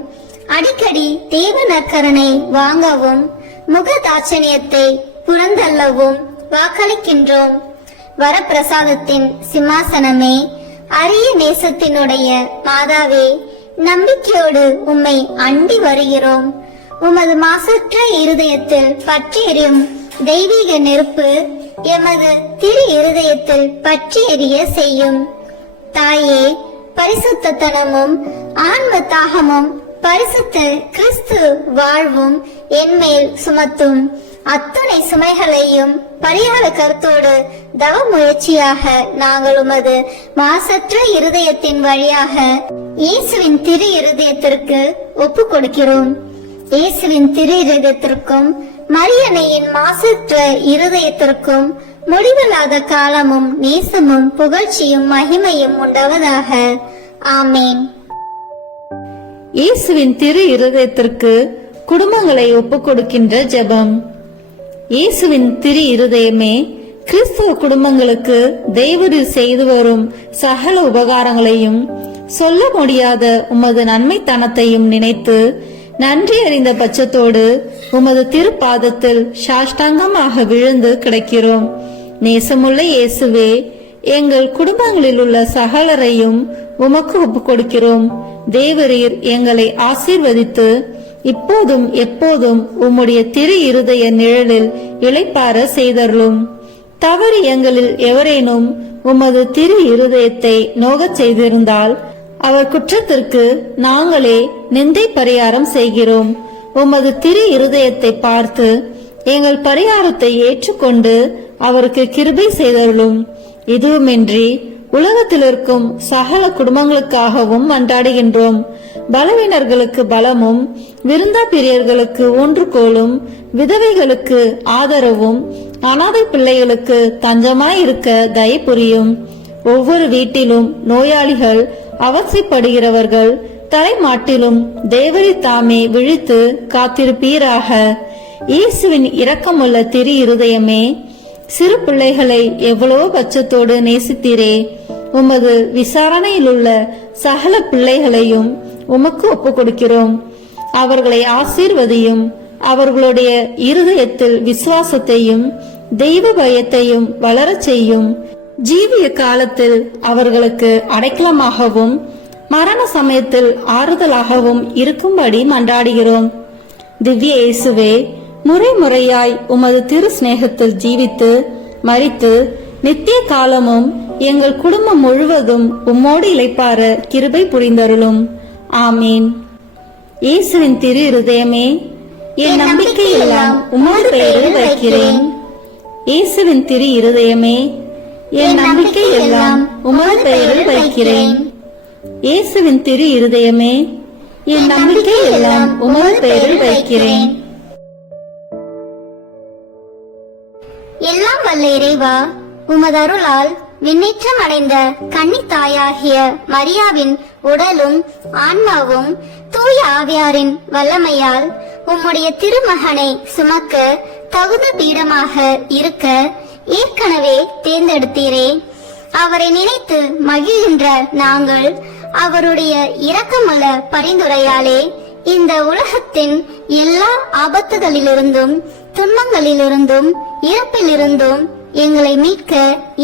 அடிக்கடி தேவ நற்கரனை வாங்கவும், முகதாட்சணியத்தை புறந்தள்ளவும் வாக்களிக்கின்றோம். வரப்பிரசாதத்தின் சிம்மாசனமே, அரிய நேசத்தினுடைய மாதாவே, நம்பிக்கையோடு உம்மை அண்டி வருகிறோம். உமது மாசற்ற இருதயத்தில் பற்றி எரியும் தெய்வீக நெருப்பு எமது திரு இருதயத்தில் பற்றி எரிய செய்யும். தாயே, பரிசுத்தனமும் ஆன்ம தாகமும் பரிசுத்த கிறிஸ்து வாழ்வும் என்மேல் சுமத்தும். அத்தனை சுமைகளையும் பரிகார கருத்தோடு தவ முயற்சியாக நாங்கள் உமது மாசற்ற இருதயத்தின் வழியாக இயேசுவின் திரு இருதயத்திற்கு ஒப்பு கொடுக்கிறோம். இயேசுவின் திரு இருதயத்திற்கும் மரியன்னையின் மாசற்ற இருதயத்திற்கும் முடிவில்லாத காலமும் நேசமும் புகழ்ச்சியும் மகிமையும் உண்டாவதாக. ஆமேன். இயேசுவின் திரு இருதயத்திற்கு குடும்பங்களை ஒப்புக் கொடுக்கின்ற ஜெபம். இயேசுவின் திரு இருதயமே, கிறிஸ்தவ குடும்பங்களுக்கு தேவரீர் செய்து வரும் சகல உபகாரங்களையும் சொல்ல முடியாத உமது நன்மைத்தனத்தையும் நினைத்து நன்றி அறிந்த பட்சத்தோடு உமது திருப்பாதத்தில் சாஷ்டாங்கமாக விழுந்து கிடக்கிறோம். நேசமுள்ள இயேசுவே, எங்கள் குடும்பங்களில் உள்ள சகலரையும் உமக்கு ஒப்புக் கொடுக்கிறோம். தேவரீர் எங்களை ஆசீர்வதித்து இப்போதும் எப்போதும் உம்முடைய திரு இருதய நிழலில் இளைப்பார செய்தருளும். தவறு எங்களில் எவரேனும் உமது திரு இருதயத்தை நோகச் செய்திருந்தால் அவர் குற்றத்திற்கு நாங்களே நிந்தை பரிகாரம் செய்கிறோம். உமது திரு இருதயத்தை பார்த்து எங்கள் பரிகாரத்தை ஏற்றுக்கொண்டு அவருக்கு கிருபை செய்தருளும். இதுவுமின்றி உலகத்தில் இருக்கும் சகல குடும்பங்களுக்காகவும் மன்றாடுகின்றோம். பலவீனர்களுக்கு பலமும், விருந்தா பிரியர்களுக்கு ஊன்றுகோலும், விதவைகளுக்கு ஆதரவும், அனாதை பிள்ளைகளுக்கு தஞ்சமாய் இருக்க தயை புரியும். ஒவ்வொரு வீட்டிலும் நோயாளிகள், அவசியப்படுகிறவர்கள் தலைமாட்டிலும் தேவரி தாமே விழித்து காத்திருப்பீராக. இயேசுவின் இரக்கமுள்ள திரு இருதயமே, சிறு பிள்ளைகளை எவ்வளவோ பட்சத்தோடு நேசித்தீரே. உமது விசாரணையில் உள்ள சகல பிள்ளைகளையும் உமக்கு ஒப்புக் கொடுக்கிறோம். அவர்களை ஆசீர்வதியும். அவர்களுடைய இருதயத்தில் விசுவாசத்தையும் தெய்வ பயத்தையும் வளரச் செய்யும். ஜீவிய காலத்தில் அவர்களுக்கு அடைக்கலமாகவும் மரண சமயத்தில் ஆறுதலாகவும் இருக்கும்படி மன்றாடுகிறோம். திவ்ய இயேசுவே, முறை முறையாய் உமது திரு சிநேகத்தில் ஜீவித்து மரித்து நித்திய காலமும் எங்கள் குடும்பம் முழுவதும் உம்மோடு இளைப்பார கிருபை புரிந்தருளும். ஆமீன். இயேசுவின் திரு இருதயமே, என் நம்பிக்கை எல்லாம் உமது பெயரில் வைக்கிறேன். இயேசுவின் திரு இருதயமே, என் நம்பிக்கை எல்லாம் உமது பெயரில் வைக்கிறேன். இயேசுவின் திரு இருதயமே, என் நம்பிக்கை எல்லாம் உமது பெயரில் வைக்கிறேன். எல்லாம் வல்ல இறைவா, உமது அருளால் விண்ணேற்றம் அடைந்த கன்னி தாயாகிய மரியாவின் உடலும் ஆன்மாவும் தூய ஆவியாரின் வல்லமையால் உம்முடைய திருமகனை சுமக்க தகுந்த பீடமாக இருக்க ஏற்கனவே தேர்ந்தெடுத்தீரே. அவரை நினைத்து மகிழ்கின்ற நாங்கள் அவருடைய இரக்கமுள்ள பரிந்துரையாலே இந்த உலகத்தின் எல்லா ஆபத்துகளிலிருந்தும் துன்பங்களிலிருந்தும் இறப்பிலிருந்தும் எங்களை மீட்க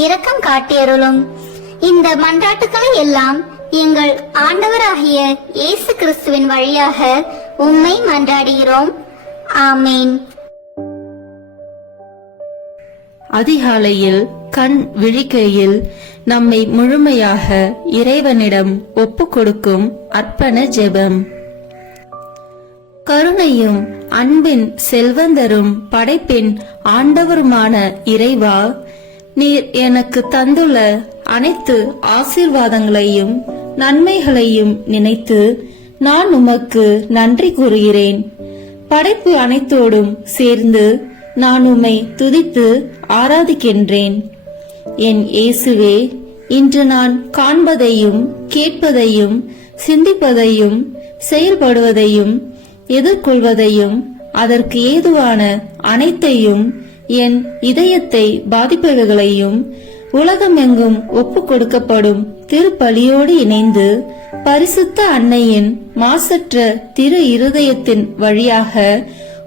இரக்கம் காட்டியருளும். இந்த மன்றாட்டுக்களை எல்லாம் எங்கள் ஆண்டவராகிய இயேசு கிறிஸ்துவின் வழியாக உம்மை மன்றாடுகிறோம். ஆமேன். அதிகாலையில் கண் விழிக்கையில் நம்மை முழுமையாக இறைவனிடம் ஒப்புக் கொடுக்கும் அர்ப்பண ஜெபம். கருணையும் அன்பின் செல்வந்தரும் படைப்பின் ஆண்டவருமான இறைவா, நீர் எனக்கு தந்துள்ள அனைத்து ஆசீர்வாதங்களையும் நன்மைகளையும் நினைத்து நான் உமக்கு நன்றி கூறுகிறேன். படைப்பு அனைத்தோடும் சேர்ந்து நான் உம்மை துதித்து ஆராதிக்கின்றேன். என் இயேசுவே, இன்று நான் காண்பதையும் கேட்பதையும் சிந்திப்பதையும் செயல்படுவதையும் எதிர்கொள்வதையும் அதற்கு ஏதுவான அனைத்தையும் என் இதயத்தை பாதிப்பவைகளையும் உலகமெங்கும் ஒப்புக் கொடுக்கப்படும் திருப்பலியோடு இணைந்து பரிசுத்த அன்னையின் மாசற்ற திரு இருதயத்தின் வழியாக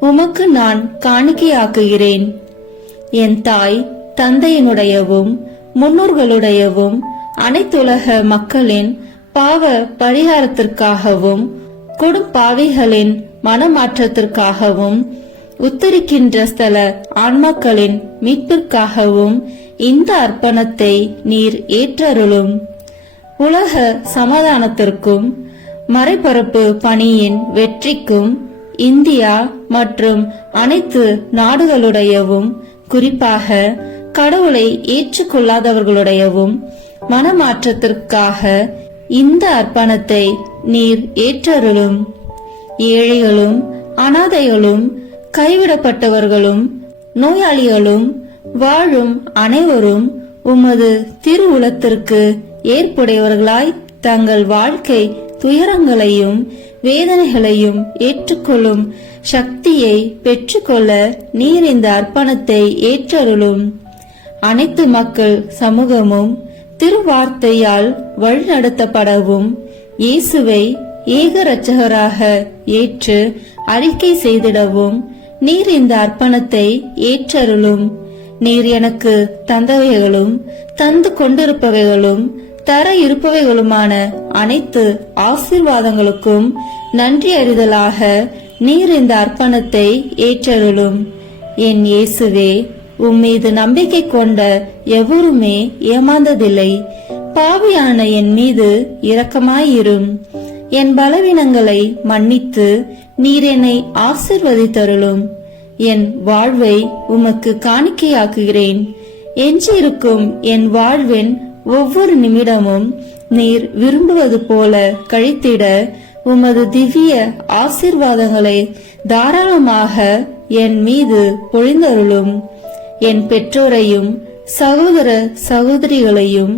உமக்கு நான் காணிக்கையாக்குகிறேன். என் தாய் தந்தையினுடையவும் முன்னோர்களுடையவும் அனைத்துலக மக்களின் பாவ பரிகாரத்திற்காகவும் கொடும்பாவிகளின் மனமாற்றத்திற்காகவும் உத்தரிக்கின்ற ஸ்தல ஆன்மாக்களின் மீட்பிற்காகவும் இந்த அர்ப்பணத்தை நீர் ஏற்றருளும். உலக சமாதானத்திற்கும் மறைபரப்பு பணியின் வெற்றிக்கும் இந்தியா மற்றும் அனைத்து நாடுகளுடையவும் குறிப்பாக கடவுளை ஏற்றுக்கொள்ளாதவர்களுடையவும் மனமாற்றத்திற்காக இந்த அர்ப்பணத்தை நீர் ஏற்றருளும். ஏழைகளும் அனாதைகளும் கைவிடப்பட்டவர்களும் நோயாளிகளும் வாழும் அனைவரும் உமது திருவுளத்திற்கு ஏற்புடையவர்களாய் தங்கள் வாழ்க்கை துயரங்களையும் வேதனைகளையும் ஏற்றுக்கொள்ளும் சக்தியை பெற்றுக்கொள்ள நீர் இந்த அர்ப்பணத்தை ஏற்றருளும். அனைத்து மக்கள் சமூகமும் திருவார்த்தையால் வழிநடத்தப்படவும் இயேசுவை ஏக இரட்சகராக ஏற்று அறிக்கை செய்திடவும் நீர் இந்த அர்ப்பணத்தை ஏற்றருளும். நீர் எனக்கு தந்தவைகளும் தந்து கொண்டிருப்பவைகளும் தர இருப்பவைகளுமான அனைத்து ஆசீர்வாதங்களுக்கும் நன்றி அறிதலாக நீர் இந்த அர்ப்பணத்தை ஏற்றருளும். என் இயேசுவே, உம்மீது நம்பிக்கை கொண்ட எவருமே ஏமாந்ததில்லை. பாவியான என் மீது இரக்கமாயிரும். என் பலவீனங்களை மன்னித்து நீர் என்னை ஆசீர்வதித்தருளும். என் வாழ்வை உமக்கு காணிக்கையாக்குகிறேன். எஞ்சியிருக்கும் என் வாழ்வின் ஒவ்வொரு நிமிடமும் நீர் விரும்புவது போல கழித்திட உமது திவ்ய ஆசீர்வாதங்களை தாராளமாக என் மீது பொழிந்தருளும். என் பெற்றோரையும் சகோதர சகோதரிகளையும்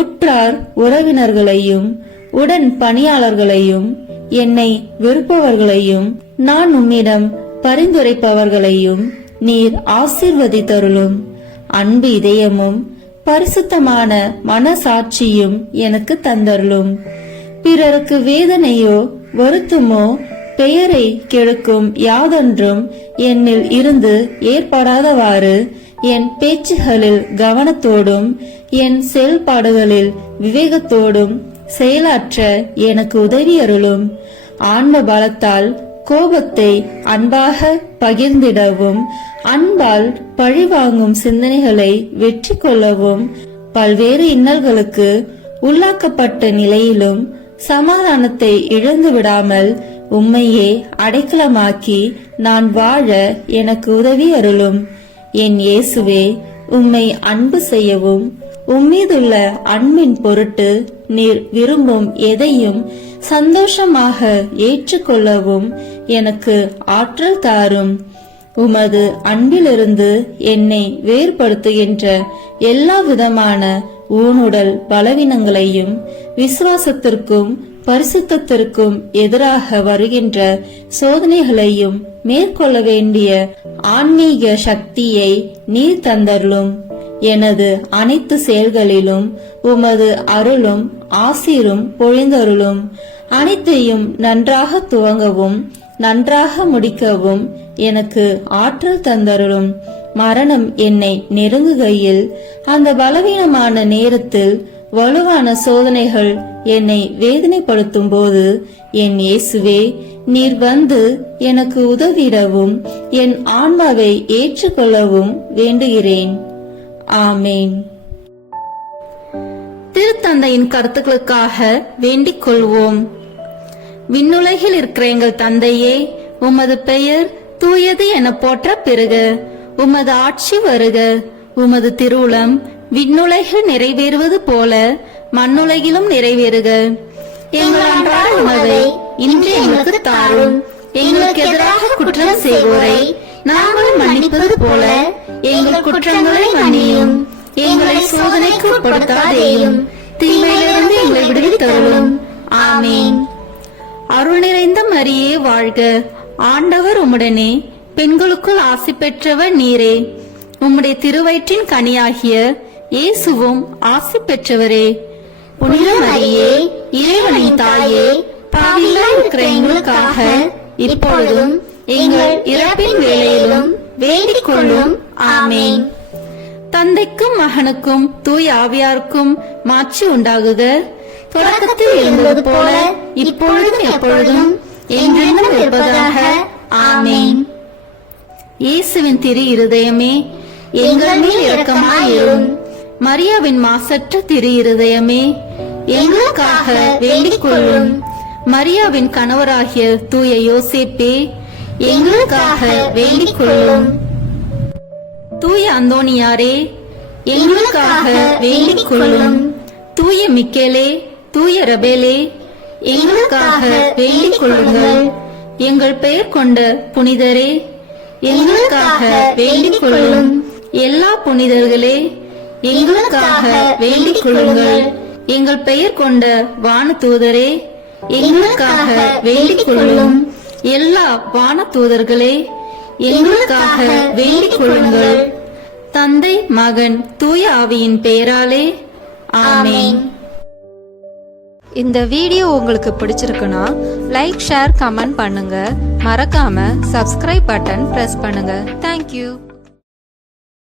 உற்றார் உறவினர்களையும் உடன் பணியாளர்களையும் என்னை வெறுப்பவர்களையும் நான் உம்மிடம் பரிந்துரைப்பவர்களையும் நீர் ஆசீர்வதித்தருளும். அன்பு இதயமும் பரிசுத்தமான மனசாட்சியும் எனக்கு தந்தருளும். பிறருக்கு வேதனையோ வருத்தமோ பெயரை கெடுக்கும் யாதொன்றும் என்னில் இருந்து ஏற்படாதவாறு என் பேச்சுகளில் கவனத்தோடும் என் செயல்பாடுகளில் விவேகத்தோடும் செயலாற்ற எனக்கு உதவி அருளும். ஆன்ம பலத்தால் கோபத்தை அன்பாக பகிர்ந்திடவும் அன்பால் பழிவாங்கும் சிந்தனைகளை வெற்றி கொள்ளவும் பல்வேறு இன்னல்களுக்கு உள்ளாக்கப்பட்ட நிலையிலும் சமாதானத்தை இழந்து விடாமல் உம்மையே அடைக்கலமாக்கி நான் வாழ எனக்கு உதவி அருளும். என் இயேசுவே, உம்மை அன்பு செய்யவும் உம்மீதுள்ள அன்பின் பொருட்டு நீர் விரும்பும் எதையும் சந்தோஷமாக ஏற்றுக்கொள்ளவும் எனக்கு ஆற்றல் தாரும். உமது அன்பிலிருந்து என்னை வேறுபடுத்துகின்ற எல்லா விதமான ஊனுடல் பலவீனங்களையும் விசுவாசத்திற்கும் பரிசுத்தத்திற்கும் எதிராக வருகின்ற சோதனைகளையும் மேற்கொள்ள வேண்டிய ஆன்மீக சக்தியை நீர் தந்தருளும். எனது அனைத்து செயல்களிலும் உமது அருளும் ஆசீரும் பொழிந்தருளும். அனைத்தையும் நன்றாக துவங்கவும் நன்றாக முடிக்கவும் எனக்கு ஆற்றல் தந்தருளும். மரணம் என்னை நெருங்குகையில் அந்த பலவீனமான நேரத்தில் வலுவான சோதனைகள் என்னை வேதனைப்படுத்தும் போது என் இயேசுவே, நீர் வந்து எனக்கு உதவிடவும் என் ஆன்மாவை ஏற்றுக்கொள்ளவும் வேண்டுகிறேன். ஆமேன். திருத்தந்தையின் கருத்துக்களுக்காக வேண்டிக் கொள்வோம். விண்ணுலகில் இருக்கிற எங்கள் தந்தையே, உமது பெயர் தூயது என போற்ற பெறுக. உமது ஆட்சி வருக. உமது திருவுளம் விண்ணுலகில் நிறைவேறுவது போல மண்ணுலகிலும் நிறைவேறுக. எங்கள் அன்றாட உணவை இன்று எங்களுக்கு தாரும். எங்களுக்கு எதிராக குற்றம் செய்வோரை நாங்கள் மன்னிப்பது போல எங்கள் குற்றங்களை மன்னியும். எங்களை சோதனைக்கு உட்படுத்தாதேயும், தீமையிலிருந்து எங்களை விடுவித்தருளும். ஆமேன். அருள் நிறைந்த மரியே வாழ்க. ஆண்டவர் உம்முடனே, பெண்களுக்குள் ஆசி பெற்றவர் நீரே. உம்முடைய திருவயிற்றின் கனியாகிய இயேசுவும் ஆசி பெற்றவரே. புனித மரியே, இறைவனின் தாயே, பாவிகளாய் இருக்கிற எங்களுக்காக இப்பொழுதும் எங்கள் இறப்பின் வேளையிலும் வேண்டிக் கொள்ளும். ஆமேன். தந்தைக்கும் மகனுக்கும் தூய் ஆவியாருக்கும் மாட்சி உண்டாகுக. தொடக்கத்தில் இருந்தது போல இப்பொழுதும் எப்பொழுதும் என்றென்றும் இருப்பதாக. ஆமேன். இயேசுவின் திரு இருதயமே, எங்கள் மேல் இரக்கமாயிரும். மரியாவின் மாசற்ற திரு இருதயமே, எங்களுக்காக வேண்டிக் கொள்ளும். மரியாவின் கணவராகிய தூய யோசேப்பே, எங்களுக்காக வேண்டிக் கொள்ளும். தூய அந்தோனியாரே, எங்களுக்காக வேண்டிக் கொள்ளும். தூய மிக்கேலே, தூய ரபேலே, எங்களுக்காக வேண்டிக் கொள்ளுங்கள். எங்கள் பெயர் கொண்ட புனிதரே, எங்களுக்காக வேண்டிக் கொள்ளும். எல்லா புனிதர்களே, எங்களுக்காக வேண்டிக் கொள்ளுங்கள். எங்கள் பெயர் கொண்ட வானதூதரே, எங்களுக்காக வேண்டிக் கொள்ளும். எல்லா வானதூதர்களே, எங்களுக்காக வேண்டிக் கொள்ளுங்கள். தந்தை, மகன், தூய ஆவியின் பெயராலே. ஆமேன். இந்த வீடியோ உங்களுக்கு பிடிச்சிருக்குன்னா லைக், ஷேர், கமெண்ட் பண்ணுங்க. மறக்காம சப்ஸ்கிரைப் பட்டன் பிரஸ் பண்ணுங்க. தேங்க்யூ.